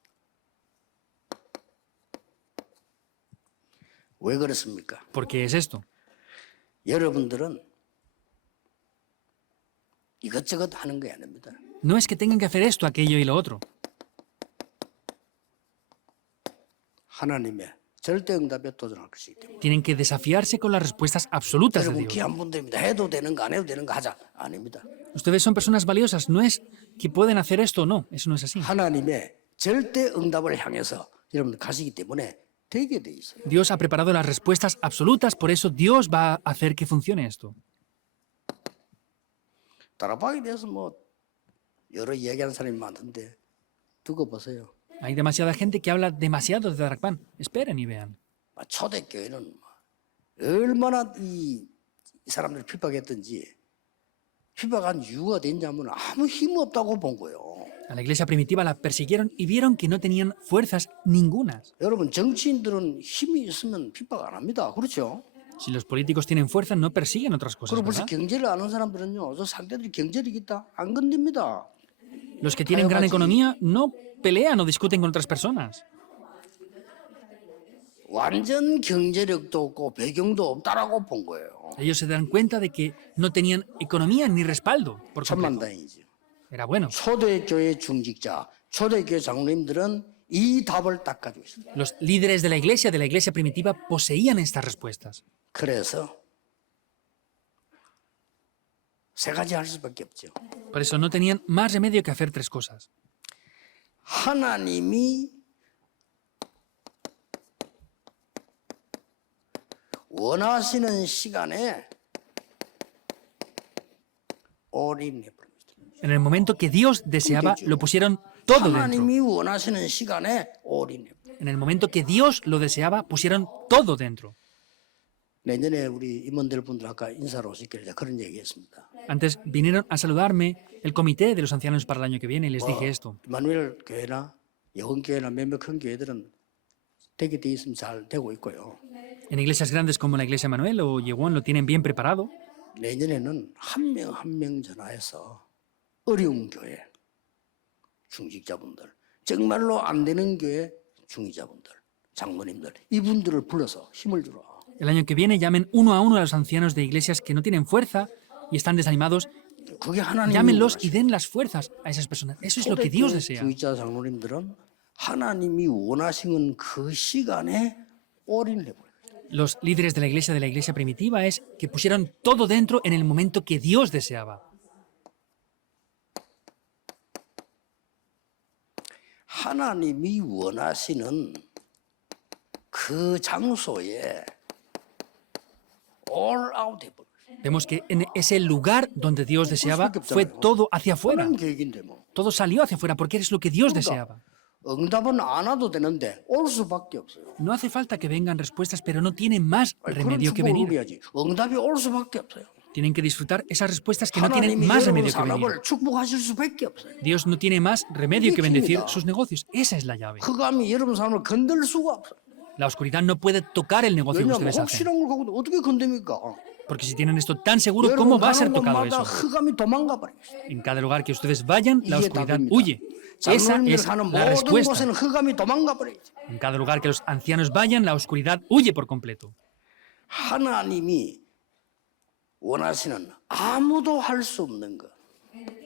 왜 그렇습니까? ¿Por qué es esto? 여러분들은 이것저것 하는 게 아닙니다. No es que tengan que hacer esto, aquello y lo otro. 하나님의 절대 응답에 도전할 것이기 때문에. Tienen que desafiarse con las respuestas absolutas de 여러분 Dios. 귀한 분들입니다. 해도 되는 거 안 해도 되는 거 하자. 아닙니다. Ustedes son personas valiosas, no es que pueden hacer esto o no, eso no es así. 하나님의 절대 응답을 향해서 여러분 가시기 때문에 되게 돼 있어요. Dios ha preparado las respuestas absolutas, por eso Dios va a hacer que funcione esto. 다락방에 대해서 뭐 여러 이야기하는 사람이 많던데 두고 보세요. Hay demasiada gente que habla demasiado de Darakpan. Esperen y vean. 초대교회는 얼마나 이 사람들 핍박했던지 핍박한 이유가 됐냐면 아무 힘 없다고 본 거예요. A la iglesia primitiva la persiguieron y vieron que no tenían fuerzas ningunas. 여러분 정치인들은 힘이 있으면 핍박 안 합니다. 그렇죠? Si los políticos tienen fuerza, no persiguen otras cosas, 그리고 벌써 ¿verdad? 경제를 아는 사람들은요, 저 상대들이 경제력이 있다 안 건듭니다. Los que tienen gran economía no pelean o discuten con otras personas. 완전 경제력도 없고 배경도 없다라고 본 거예요. Ellos se dan cuenta de que no tenían economía ni respaldo. Por completo. 천만다행이죠. Era bueno. 초대교회 중직자, 초대교회 장로님들은 이 답을 딱 가지고 있습니다. Los líderes de la iglesia primitiva, poseían estas respuestas. 그래서 세 가지 할 수밖에 없죠. Por eso no tenían más remedio que hacer tres cosas. 하나님이 원하시는 시간에 올인해 버립니다. En el momento que Dios deseaba, lo pusieron todo dentro. 하나님이 원하시는 시간에 올인해 버립니다. En el momento que Dios lo deseaba, pusieron todo dentro. 내년에 우리 임원들 분들 아까 인사로 오시길래 제가 그런 얘기했습니다. Antes vinieron a saludarme el comité de los ancianos para el año que viene y les dije esto. 이마누엘 교회나 영원교회나 몇몇 큰 교회들은 되게 돼 있으면 잘 되고 있고요. En iglesias grandes como la iglesia Manuel o Yeguon lo tienen bien preparado. 내년에는 한 명 한 명 전화해서 어려운 교회 중직자분들, 정말로 안 되는 교회 중직자분들, 장로님들 이분들을 불러서 힘을 주라. El año que viene llamen uno a uno a los ancianos de iglesias que no tienen fuerza y están desanimados. 그게 하나님이 Llámenlos y den las fuerzas a esas personas. Eso es lo que Dios desea. 중직자 장로님들은 하나님이 원하시는 그 시간에 올인을 해버려요. Los líderes de la iglesia primitiva, es que pusieron todo dentro en el momento que Dios deseaba. 하나님이 원하시는 그 장소에 all out 해버려요. Vemos que en ese lugar donde Dios deseaba fue todo hacia afuera. 하나님 계획인데 뭐. Todo salió hacia afuera porque es lo que Dios deseaba. 응답은 안 와도 되는데 올 수밖에 없어요. No hace falta que vengan respuestas, pero no tienen más 그런 remedio que 축복을 venir. 누려야지. 응답이 올 수밖에 없어요. Tienen que disfrutar esas respuestas que no tienen 하나님이 más 여러분 remedio que venir. 산업을 축복하실 수밖에 없어요. Dios no tiene más remedio que bendecir sus negocios. Esa es la llave. 흑암이 여러분 산업을 건들 수가 없어요. La oscuridad no puede tocar el negocio que 왜냐하면 ustedes hacen. 혹시란 걸 갖고 어떻게 건듭니까? Porque si tienen esto tan seguro, 여러분 ¿cómo va a ser 가는 tocado 곳마다 eso? 흑암이 도망가 버려요. En cada lugar que ustedes vayan, la 이게 oscuridad 답입니다. huye. Esa 장로님들 es 가는 la 모든 respuesta. 곳에는 흑암이 도망가 버려요. En cada lugar que los ancianos vayan, la oscuridad huye por completo. 하나님이 원하시는 아무도 할 수 없는 것,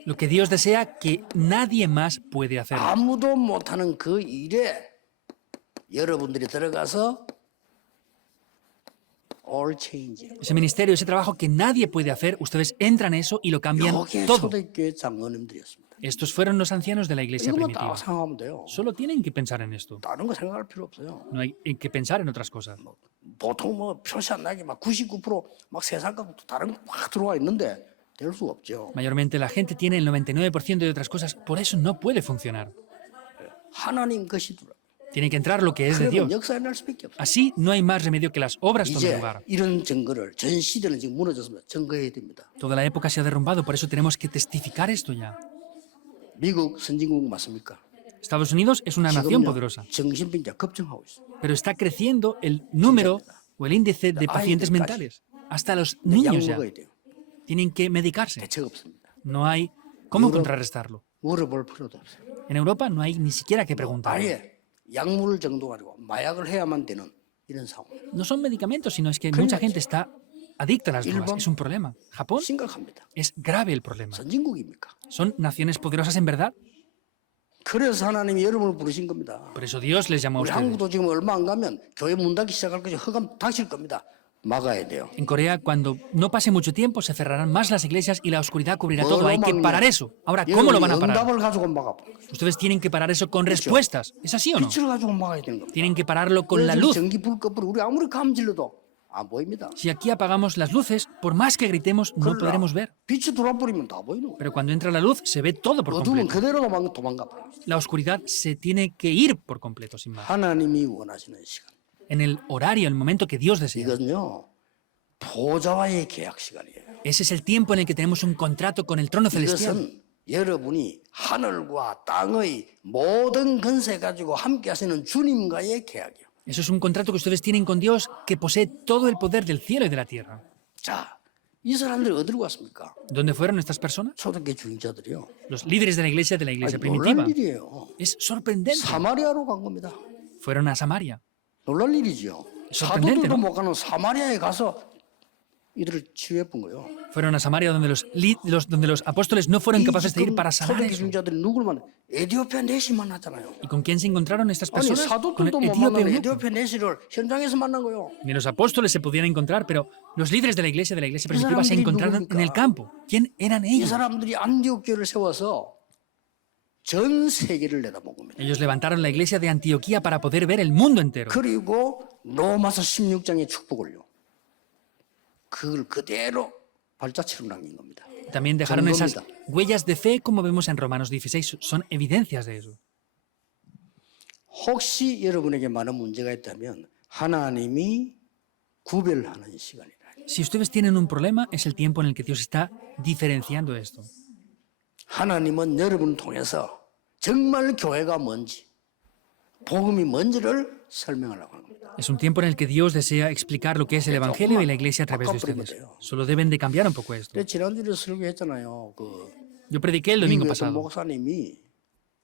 Lo que Dios desea que nadie más puede hacer. 아무도 못하는 그 일에 여러분들이 들어가서 all change. Ese ministerio, ese trabajo que nadie puede hacer, ustedes entran en eso y lo cambian 여기에 todo. 초대교회 장로님들이었습니다. Estos fueron los ancianos de la iglesia 이것만 primitiva. 딱 생각하면 돼요. Solo tienen que pensar en esto. 다른 거 생각할 필요 없어요. No hay que pensar en otras cosas. 보통 뭐 표시 안 나게 막 99%막 세상 갖고 다른 거 막 들어와 있는데 될 수 없죠. Mayormente la gente tiene el 99% de otras cosas, por eso no puede funcionar. 하나님 것이 들어. Tiene que entrar lo que es de 그러면 Dios. 역사에 날 수밖에 없어요. Así no hay más remedio que las obras tomen 이제 lugar. 이런 증거를 전 시대는 지금 무너졌습니다. 증거해야 됩니다. Toda la época se ha derrumbado, por eso tenemos que testificar esto ya. 미국 선진국 맞습니까? Estados Unidos es una nación 지금요 poderosa, 정신병자 급증하고 있어요. pero está creciendo el número o el índice de pacientes mentales. Hasta los 약 niños ya 먹어야 돼요. tienen que medicarse. 대책 없습니다. No hay cómo contrarrestarlo. 물어볼 필요도 없어요. En Europa no hay ni siquiera que preguntar. 아예 약물 정도 가지고 마약을 해야만 되는 이런 상황. No son medicamentos, sino es que mucha gente está adicta a las drogas. Es un problema. Japón 심각합니다. es grave el problema. 선진국입니까? ¿Son naciones poderosas en verdad? 그래서 하나님이 여러분을 부르신 겁니다. Por eso Dios les llamó a 우리 ustedes. 한국도 지금 얼마 안 가면 교회 문 닫기 시작할 것이 흑암 닥칠 겁니다. 막아야 돼요. En Corea, cuando no pase mucho tiempo, se cerrarán más las iglesias y la oscuridad cubrirá todo. Hay que parar eso. Ahora, ¿cómo lo van a parar? 응답을 가지고 막아. Ustedes tienen que parar eso con respuestas. ¿Es así o no? 빛을 가지고 막아야 되는 겁니다. Tienen que pararlo con la 그래서 luz. 전기 불 꺼버려 우리 아무리 감질러도 안 보입니다. Si aquí apagamos las luces, por más que gritemos, no podremos ver. 빛이 들어와버리면 다 보이는 거예요. Pero cuando entra la luz, se ve todo por 어두운 completo. 그대로 도망가 버려요. La oscuridad se tiene que ir por completo, sin más. 하나님이 원하시는 시간. En el horario, en el momento que Dios desea. 이건요 보좌와의 계약 시간이에요. Ese es el tiempo en el que tenemos un contrato con el trono celestial. 이것은 여러분이 하늘과 땅의 모든 권세 가지고 함께 하시는 주님과의 계약이에요. Eso es un contrato que ustedes tienen con Dios, que posee todo el poder del cielo y de la tierra. 자, 이 사람들이 어디로 갔습니까? ¿Dónde fueron estas personas? 초대교회 주인자들이요. Los líderes de la iglesia 아니, primitiva. 놀랄 일이에요. Es sorprendente. 사마리아로 간 겁니다. Fueron a Samaria. 놀랄 일이죠. sorprendente, 사도들도 ¿no? 못 가는 사마리아에 가서 이들을 치유해 본 거예요. Fueron a Samaria donde los apóstoles no fueron capaces de ir para sanar 초대교회 eso. 주인자들이 누구를 만나? 에디오피아 내시 만났잖아요. ¿Y con quién se encontraron estas 아니 personas? Con el 사도들도 못 etíope 만나는 eunuco. 에디오피아 내시를 현장에서 만난 거예요. Ni los apóstoles se podían encontrar, pero los líderes de la iglesia primitiva se 사람들이 encontraron en el 누굽니까? campo. ¿Quién eran 이 ellos? 사람들이 안디옥 교회를 세워서 전 세계를 내다본 겁니다. Ellos levantaron la iglesia de Antioquía para poder ver el mundo entero. 그리고 로마서 16장의 축복을요. 그걸 그대로 발자취로 남긴 겁니다. También dejaron esas 증거입니다. huellas de fe, como vemos en Romanos 16. Son evidencias de eso. 혹시 여러분에게 많은 문제가 있다면 하나님이 구별하는 시간이라. Si ustedes tienen un problema, es el tiempo en el que Dios está diferenciando esto. 하나님은 여러분을 통해서 정말 교회가 뭔지, 복음이 뭔지를 설명하려고 하는 겁니다. Es un tiempo en el que Dios desea explicar lo que es el Evangelio y la Iglesia a través de ustedes. Solo deben de cambiar un poco esto. 근데 지난주에 설교했잖아요. 그 Yo prediqué el domingo 미국의 어떤 pasado. 목사님이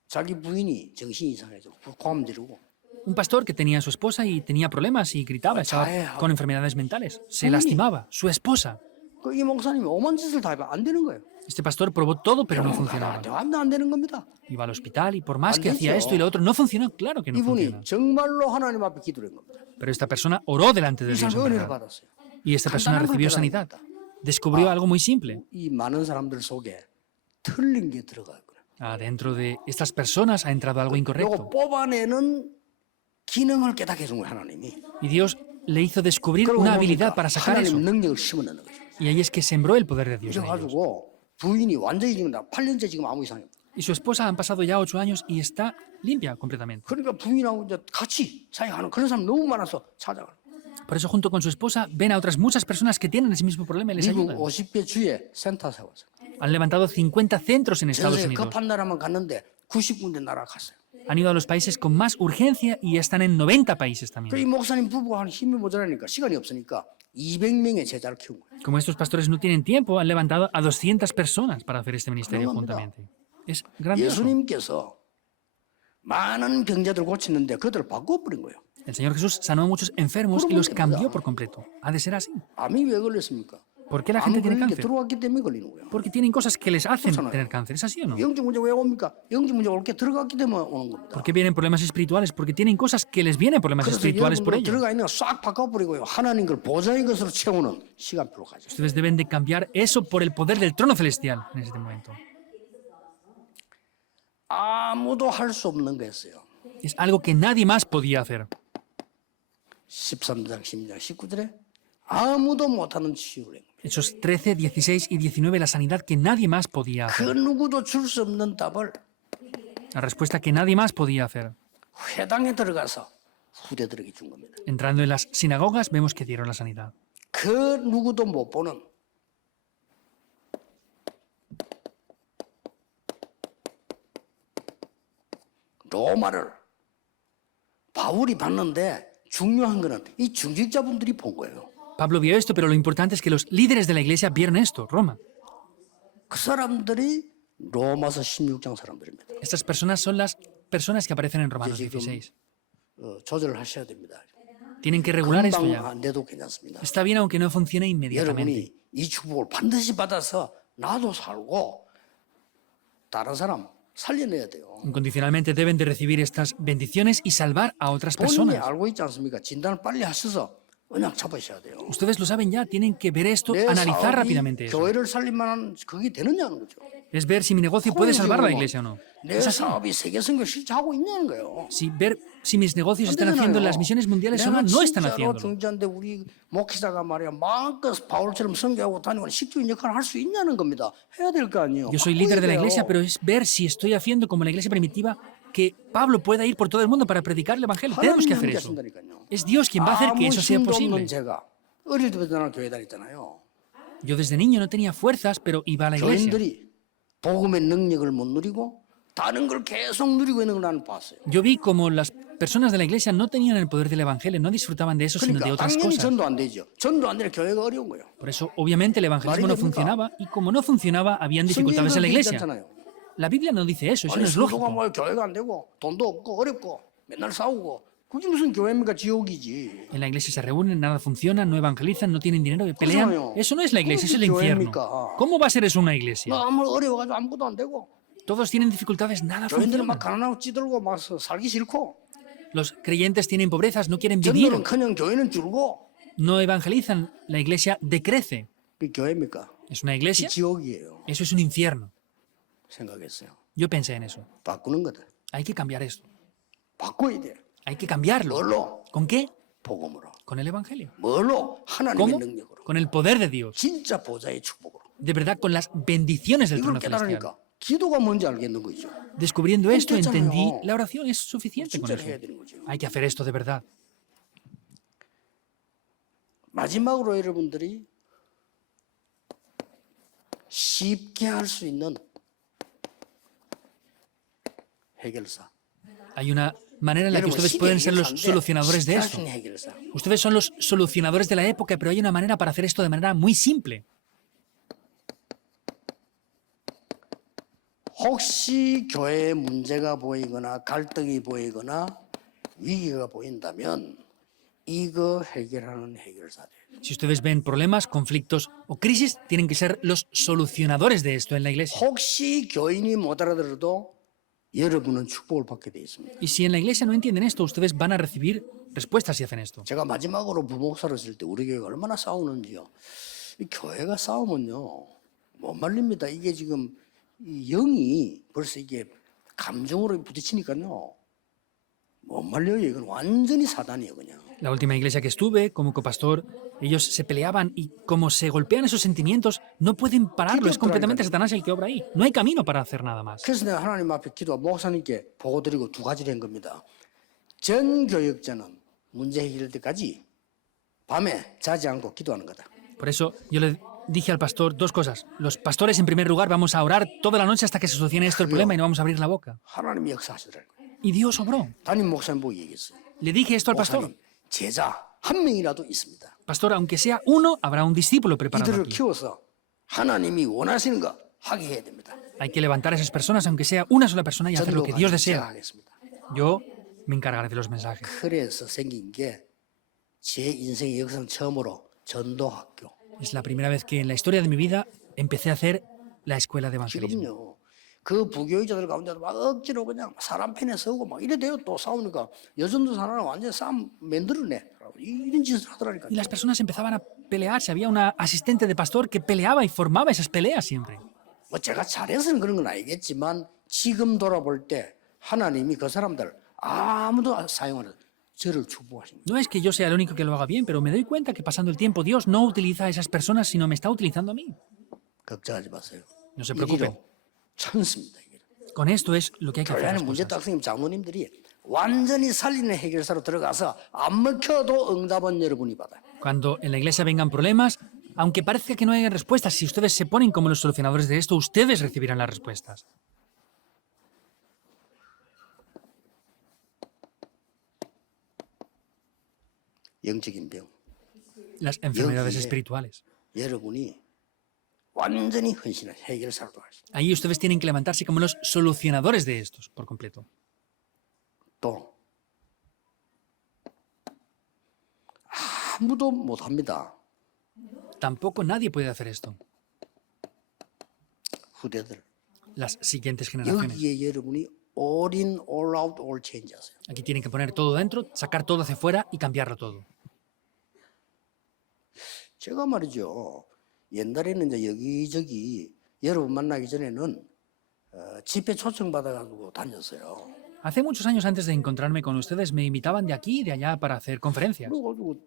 자기 부인이 정신이 이상해서 고함 지르고 Un pastor que tenía a su esposa y tenía problemas y gritaba, estaba con enfermedades mentales. Se lastimaba. Su esposa. 그 이 목사님이 오만 짓을 다 해봐 안 되는 거예요. Este pastor probó todo, pero no funcionaba. 안 되는 겁니다. Iba al hospital y por más que hacía esto y lo otro, no funcionó. Claro que no funciona. 이분이 정말로 하나님 앞에 기도를 한 겁니다. Pero esta persona oró delante de 이 Dios. 사람이 en 은혜를 verdad. 받았어요. Y esta persona 간단한 걸 recibió sanidad. 깨달았습니다. Descubrió algo muy simple. 이 많은 사람들 속에 틀린 게 들어가 있구나. Dentro de estas personas ha entrado algo 요거 incorrecto. 뽑아내는 기능을 깨닫게 해준 거예요 하나님이. Y Dios le hizo descubrir 그러고 una habilidad 보니까 para sacar eso. 하나님 능력을 심어넣는 거죠. Y ahí es que sembró el poder de Dios en ellos. 그래가지고 부인이 완전히 지금 8년째 지금 아무 이상이 없어요. Y su esposa han pasado ya 8 años y está limpia completamente. 그러니까 부인하고 이제 같이 사역하는 그런 사람 너무 많아서 찾아가요. Por eso junto con su esposa ven a otras muchas personas que tienen ese mismo problema y les 미국 ayudan. 50개 주에 센터 세웠어요. Han levantado 50 centros en Estados 전세 Unidos. 급한 나라만 갔는데 90군데 나라 갔어요. Han ido a los países con más urgencia y están en 90 países 그 이 también. 목사님 부부가 하는 힘이 모자라니까 시간이 없으니까 200명의 제자를 키운 거예요. Como estos pastores no tienen tiempo, han levantado a 200 personas para hacer este ministerio Grandioso. juntamente. Es grandioso. 예수님께서 많은 병자들 고치는데 그들을 바꿔버린 거예요. El Señor Jesús sanó a muchos enfermos y los cambió por completo. Ha de ser así. 암이 왜 걸렸습니까? ¿Por qué la 암 gente tiene 걸린 게 cáncer? 들어왔기 때문에 걸리는 거예요. Porque tienen cosas que les hacen tener cáncer. ¿Es así o no? 영적 문제 왜 옵니까? 영적 문제 올 게 들어갔기 때문에 오는 겁니다. ¿Por qué vienen problemas espirituales? Porque tienen cosas que les vienen problemas 그래서 espirituales por 여러분들 ello. 들어가 있는 거 싹 바꿔버리고요. 하나님 걸 보좌의 것으로 채우는 시간표로 가죠. Ustedes deben de cambiar eso por el poder del trono celestial en este momento. 아무도 할 수 없는 거였어요. Es algo que nadie más podía hacer. 13장, 16장, 19절에 아무도 못하는 치유를 한 거예요. Hechos 13, 16 y 19, la sanidad que nadie más podía 그 hacer. 누구도 줄 수 없는 답을 La respuesta que nadie más podía hacer. 회당에 들어가서 후대들에게 준 겁니다. Entrando en las sinagogas, vemos que dieron la sanidad. 그 누구도 못 보는 로마를 바울이 봤는데 중요한 거는 이 중직자분들이 본 거예요. Pablo vio esto, pero lo importante es que los líderes de la iglesia vieron esto, Roma. 그 사람들이 로마서 16장 사람들입니다. Estas personas son las personas que aparecen en Romanos 16. 조절을 하셔야 됩니다. Tienen que regular esto 금방 ya. 안 돼도 괜찮습니다. Está bien aunque no funcione inmediatamente. 여러분이 이 축복을 반드시 받아서 나도 살고 다른 사람 살려내야 돼요. Incondicionalmente deben de recibir estas bendiciones y salvar a otras 본인이 personas. 알고 있지 않습니까? 진단을 빨리 하셔서 언약 잡으셔야 돼요. Ustedes lo saben ya, tienen que ver esto, 내 analizar 사업이 rápidamente eso. 교회를 살릴 만한 그게 되느냐는 거죠. Es ver si mi negocio puede salvar a la iglesia o no. 내 Es así. 사업이 세계 선교 실제 하고 있냐는 거예요. Ver si mis negocios 안 están haciendo 되잖아요. las misiones mundiales o 내가 no, no están 진짜로 haciéndolo. 중자인데 우리 목회자가 말이야 마음껏 바울처럼 선교하고 다니고 식주인 역할을 할 수 있냐는 겁니다. 해야 될 거 아니에요. Yo soy líder de la 바꿔야 iglesia, 돼요. pero es ver si estoy haciendo como la iglesia primitiva que Pablo pueda ir por todo el mundo para predicar el evangelio. Tenemos que hacer 하나님이 eso. 하신다니까요. Es Dios quien va a hacer que 아무 eso sea 힘도 posible. 없는 제가 어릴 때부터 나는 교회 다녔잖아요. Yo desde niño no tenía fuerzas, pero iba a la iglesia. 교인들이 복음의 능력을 못 누리고 다른 걸 계속 누리고 있는 걸 나는 봤어요. Yo vi como las personas de la iglesia no tenían el poder del evangelio, no disfrutaban de eso, sino de 그러니까 otras 당연히 cosas. 전도 안 되죠. 전도 안 되면 교회가 어려운 거예요. Por eso, obviamente, el evangelismo no Marina, funcionaba y como no funcionaba, habían dificultades en la iglesia. La Biblia no dice eso, eso 아니 no es 성도가 lógico. 뭐 교회가 안 되고 돈도 없고 어렵고 맨날 싸우고 그게 무슨 교회입니까? 지옥이지. En la iglesia se reúnen, nada funciona, no evangelizan, no tienen dinero, pelean. 그렇잖아요. Eso no es la iglesia, eso es el 그게 infierno. 교회입니까? ¿Cómo va a ser eso una 너 iglesia? 아무 어려워가지고 아무것도 안 되고 Todos tienen dificultades, nada 교인들은 막 funciona. 가난하고 찌들고 막 살기 싫고 Los creyentes tienen pobrezas, no quieren vivir, 전도는커녕 교회는 줄고 no evangelizan, la iglesia decrece. 그게 교회입니까? ¿Es una iglesia? 지옥이에요. Eso es un infierno. 생각했어요. Yo pensé en eso. 바꾸는 거다. Hay que cambiar esto. 바꿔야 돼. Hay que cambiarlo. 뭘로? ¿Con qué? 복음으로. Con el evangelio. 뭘로? 하나님의 ¿Cómo? 능력으로. Con el poder de Dios. 진짜 보좌의 축복으로. De verdad, con las bendiciones del 이걸 trono celestial. 깨달으니까 기도가 뭔지 알겠는 거죠. Descubriendo esto, 됐잖아요. entendí la oración es suficiente con 진짜로 eso. 해야 되는 거죠. Hay que hacer esto de verdad. 마지막으로 여러분들이 쉽게 할 수 있는 해결사. Hay una manera en la que 여러분, ustedes 시대 pueden ser los 해결사인데 solucionadores de 쉽게 할 esto. 수 있는 해결사. Ustedes son los solucionadores de la época, pero hay una manera para hacer esto de manera muy simple. 혹시 교회에 문제가 보이거나 갈등이 보이거나 위기가 보인다면 이거 해결하는 해결사들. Si ustedes ven problemas, conflictos o crisis, tienen que ser los solucionadores de esto en la iglesia. 혹시 교인이 못 알아들어도 여러분은 축복을 받게 돼 있습니다. Y si en la iglesia no entienden esto, ustedes van a recibir respuestas si hacen esto. 제가 마지막으로 부목사를 쓸 때 우리 교회가 얼마나 싸우는지요. 이 교회가 싸우면요 못 말립니다. 이게 지금 이 영이 벌써 이게 감정으로 부딪히니까요 못 말려요. 이건 완전히 사단이에요 그냥. La última iglesia que estuve como copastor, ellos se peleaban y como se golpean esos sentimientos, no pueden pararlo. Es completamente Satanás el que obra ahí. No hay camino para hacer nada más. 그래서 내가 하나님 앞에 기도 목사님께 보고드리고 두 가지를 한 겁니다. 전 교역자는 문제 해결될 때까지 밤에 자지 않고 기도하는 거다. Por eso yo le dije al pastor dos cosas. Los pastores, en primer lugar, vamos a orar toda la noche hasta que se solucione esto el problema y no vamos a abrir la boca. 하나님이 역사하시더라고요. Y Dios obró. 담임 목사님 보고 얘기했어요. Le dije esto al pastor. 목사님, 제자 한 명이라도 있습니다. Pastor, aunque sea uno, habrá un discípulo preparado 이들을 aquí. 키워서 하나님이 원하시는 거 하게 해야 됩니다. Hay que levantar a esas personas, aunque sea una sola persona, y hacer lo que Dios 제가 desea. 하겠습니다. Yo me encargaré de los mensajes. 그래서 생긴 게 제 인생의 역사상 처음으로 전도학교. Es la primera vez que en la historia de mi vida empecé a hacer la escuela de evangelismo. 지금요. 그 부교육자들 가운데도 막 억지로 그냥 사람 편에 서고 막 이래 돼요. 또 싸우니까 여전도 사람은 완전 싸움 만들어내. 이런 짓을 하더라니까. Y las personas empezaban a pelearse. Había una asistente de pastor que peleaba y formaba esas peleas siempre. 뭐 제가 잘해서는 그런 건 아니겠지만 지금 돌아볼 때 하나님이 그 사람들 아무도 사용하는 저를 축복하십니다. No es que yo sea el único que lo haga bien, pero me doy cuenta que pasando el tiempo Dios no utiliza a esas personas, sino me está utilizando a mí. 걱정하지 마세요. No se preocupen. 이리로 천습니다. Con esto es lo que hay que hacer. 교회 las 안에 문제 cosas. 학생님 장로님들이 완전히 살리는 해결사로 들어가서 안 먹혀도 응답은 여러분이 받아요. Cuando en la iglesia vengan problemas, aunque parezca que no haya respuestas, si ustedes se ponen como los solucionadores de esto, ustedes recibirán las respuestas. 영적인 병. Las enfermedades 여기에 espirituales. 여러분이 완전히 헌신한 해결사로 들어가시죠. Ahí ustedes tienen que levantarse como los solucionadores de estos por completo. 또 아무도 못합니다. Tampoco nadie puede hacer esto. 후대들. Las siguientes generaciones. 여기에 여러분이 all in, all out, all change 하세요. Aquí tienen que poner todo dentro, sacar todo hacia afuera y cambiarlo todo. 제가 말이죠. 옛날에는 이제 여기저기 여러분 만나기 전에는 집회 초청 받아가지고 다녔어요. Hace muchos años antes de encontrarme con ustedes me invitaban de aquí y de allá para hacer conferencias. 그래가지고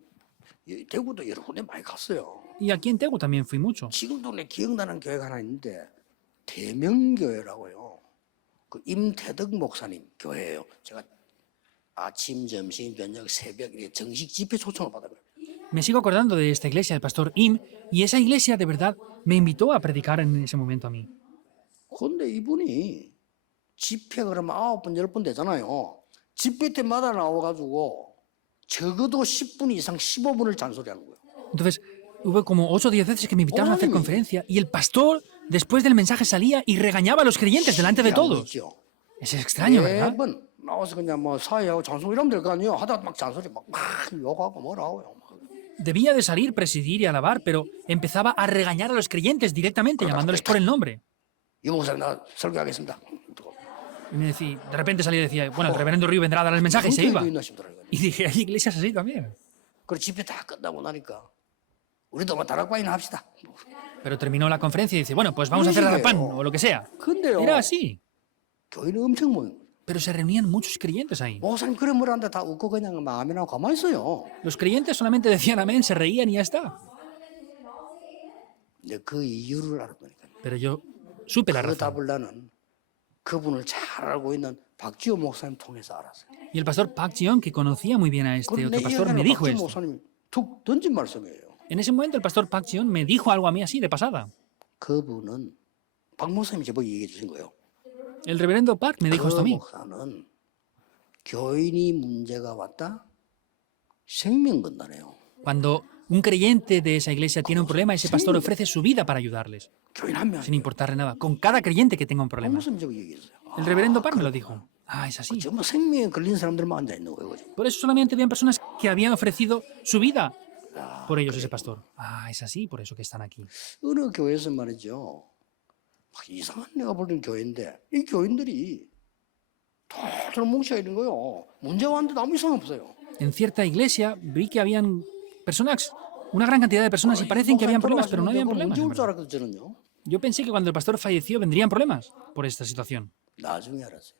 대구도 여러 군데 많이 갔어요. Y aquí en Tegu también fui mucho. 지금도 내 기억나는 교회가 하나 있는데 대명교회라고요. 그 임태덕 목사님 교회예요. 제가 아침, 점심, 저녁, 새벽 이렇게 정식 집회 초청을 받아요. Me sigo acordando de esta iglesia, el pastor Im, y esa iglesia de verdad me invitó a predicar en ese momento a mí. 그런데 이분이 집회 그러면 9번, 10번 되잖아요. 집회 때마다 나와가지고 적어도 10분 이상 15분을 잔소리하는 거예요. Entonces, hubo como 8 o 10 veces que me invitaron a hacer ¡Órale! conferencia y el pastor, después del mensaje, salía y regañaba a los creyentes delante de todos. Es extraño, ¿verdad? 매번 나와서 그냥 뭐 사회하고 장소 이러면 될 거 아니에요. 하다가 막 잔소리 막 욕하고 뭐라고요. Debía de salir, presidir y alabar, pero empezaba a regañar a los creyentes directamente, llamándoles por el nombre. 이 목사님 나 설교하겠습니다. Y me decía, de repente salía y decía, bueno, el reverendo Río vendrá a dar el mensaje y se iba. 있나 싶더라고요. Y dije, hay iglesias así también. 그리고 집회 다 끝나고 나니까 우리도 뭐 다락방이나 합시다. Pero terminó la conferencia y dice, bueno, pues vamos a hacer pan o lo que sea. 근데요. Era así. 교회는 엄청 모여. Pero se reunían muchos creyentes ahí. 목사님 그래 뭐라는데 다 웃고 그냥 마음이나 가만히 있어요. Los creyentes solamente decían amén, se reían y ya está. 근데 그 이유를 알아보니까 Pero yo supe la 그 razón. 답을 나는 그분을 잘 알고 있는 박지호 목사님 통해서 알았어요. Y el pastor Park Ji-young, que conocía muy bien a este 그럼 otro 내 pastor, me 인생에 dijo 박지호 esto. 목사님 툭 던진 말씀이에요. En ese momento el pastor Pak Jion me dijo algo a mí así, de pasada. 그분은 박 목사님이 저보고 얘기해 주신 거예요. El reverendo Park me dijo esto a 그 mí. 목사는 교인이 문제가 왔다 생명 건다네요. Cuando un creyente de esa iglesia tiene un problema, ese pastor ofrece su vida para ayudarles, 교인 한 명. sin importarle nada, con cada creyente que tenga un 박 problema. 목사님 저보고 얘기했어요. El reverendo Park me lo dijo. Ah, es así. 정말 생명에 걸린 사람들만 앉아 있는 거예요. 그죠? Por eso solamente habían personas que habían ofrecido su vida por ellos, ese pastor. Ah, es así, por eso que están aquí. 어느 교회에서 말이죠. 막 이상한 내가 보는 교회인데 이 교인들이 다 뭉쳐 있는 거예요. 문제가 왔는데 아무 이상 없어요. En cierta iglesia vi que habían personas, una gran cantidad de personas, y parecen que habían problemas, pero no habían problemas. 문제 en 올 줄 verdad. 알았거든요. 저는요. Yo pensé que cuando el pastor falleció vendrían problemas por esta situación. 나중에 알았어요.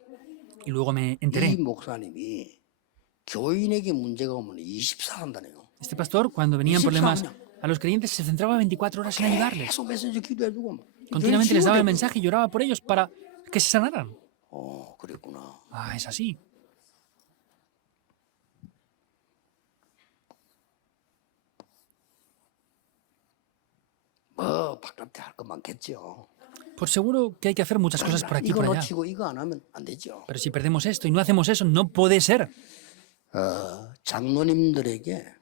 Y luego me 이 enteré. 목사님이 교인에게 문제가 오면 24 한다네요. Este pastor, cuando venían problemas a los creyentes, se centraba 24 horas en ayudarles. 계속 메시지 기도해주고 Continuamente les daba el mensaje y lloraba por ellos para que se sanaran. 그랬구나. Ah, es así. 뭐 바깥에 할 거 많겠죠. Por seguro que hay que hacer muchas cosas por aquí y 이거 por allá. 놓치고 이거 안 하면 안 되죠. Pero si perdemos esto y no hacemos eso, no puede ser. 장로님들에게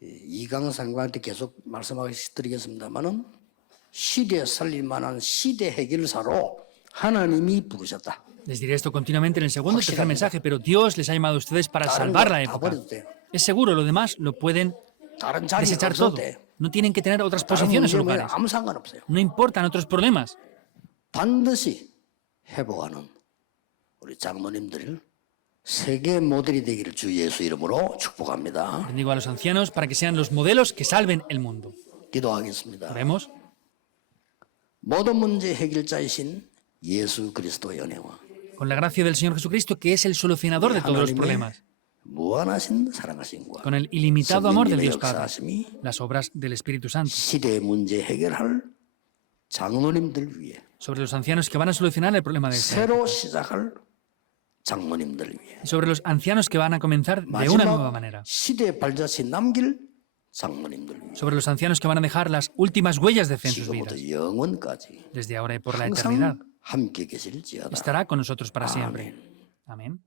이강상관한테 계속 말씀하시드리겠습니다만은 시대 살릴 만한 시대 해결사로 하나님이 부르셨다. Les diré esto continuamente en el segundo y tercer mensaje, pero Dios les ha llamado a ustedes para salvar la 다 época. 버려도 돼요. Es seguro, lo demás lo pueden 다른 자리가 desechar 없어도 todo. 돼요. No tienen que tener otras 다른 posiciones o 문제면 lugares. 아무 상관없어요. No importan otros problemas. 반드시 회복하는 우리 장로님들 세계 모델이 되기를 주 예수 이름으로 축복합니다. Bendigo a los ancianos para que sean los modelos que salven el mundo. 기도하겠습니다. Oremos. 모든 문제 해결자이신 예수 그리스도의 은혜와 Con la gracia del Señor Jesucristo, que es el solucionador de todos los problemas. 무한하신 사랑하심과 Con el ilimitado amor del 성령님의 Dios Padre. 역사하심이 Las obras del Espíritu Santo. 시대의 문제 해결할 장로님들 위해 Sobre los ancianos que van a solucionar el problema del ser. 새로 시작할 장로님들 위해 Y sobre los ancianos que van a comenzar de una nueva 마지막 manera. 시대의 발자취 남길 장로님들 위해 Sobre los ancianos que van a dejar las últimas huellas de fe en sus 지금부터 vidas. 영원까지 Desde ahora y por la eternidad. 항상 함께 계실지어다. Estará con nosotros para siempre. Amén.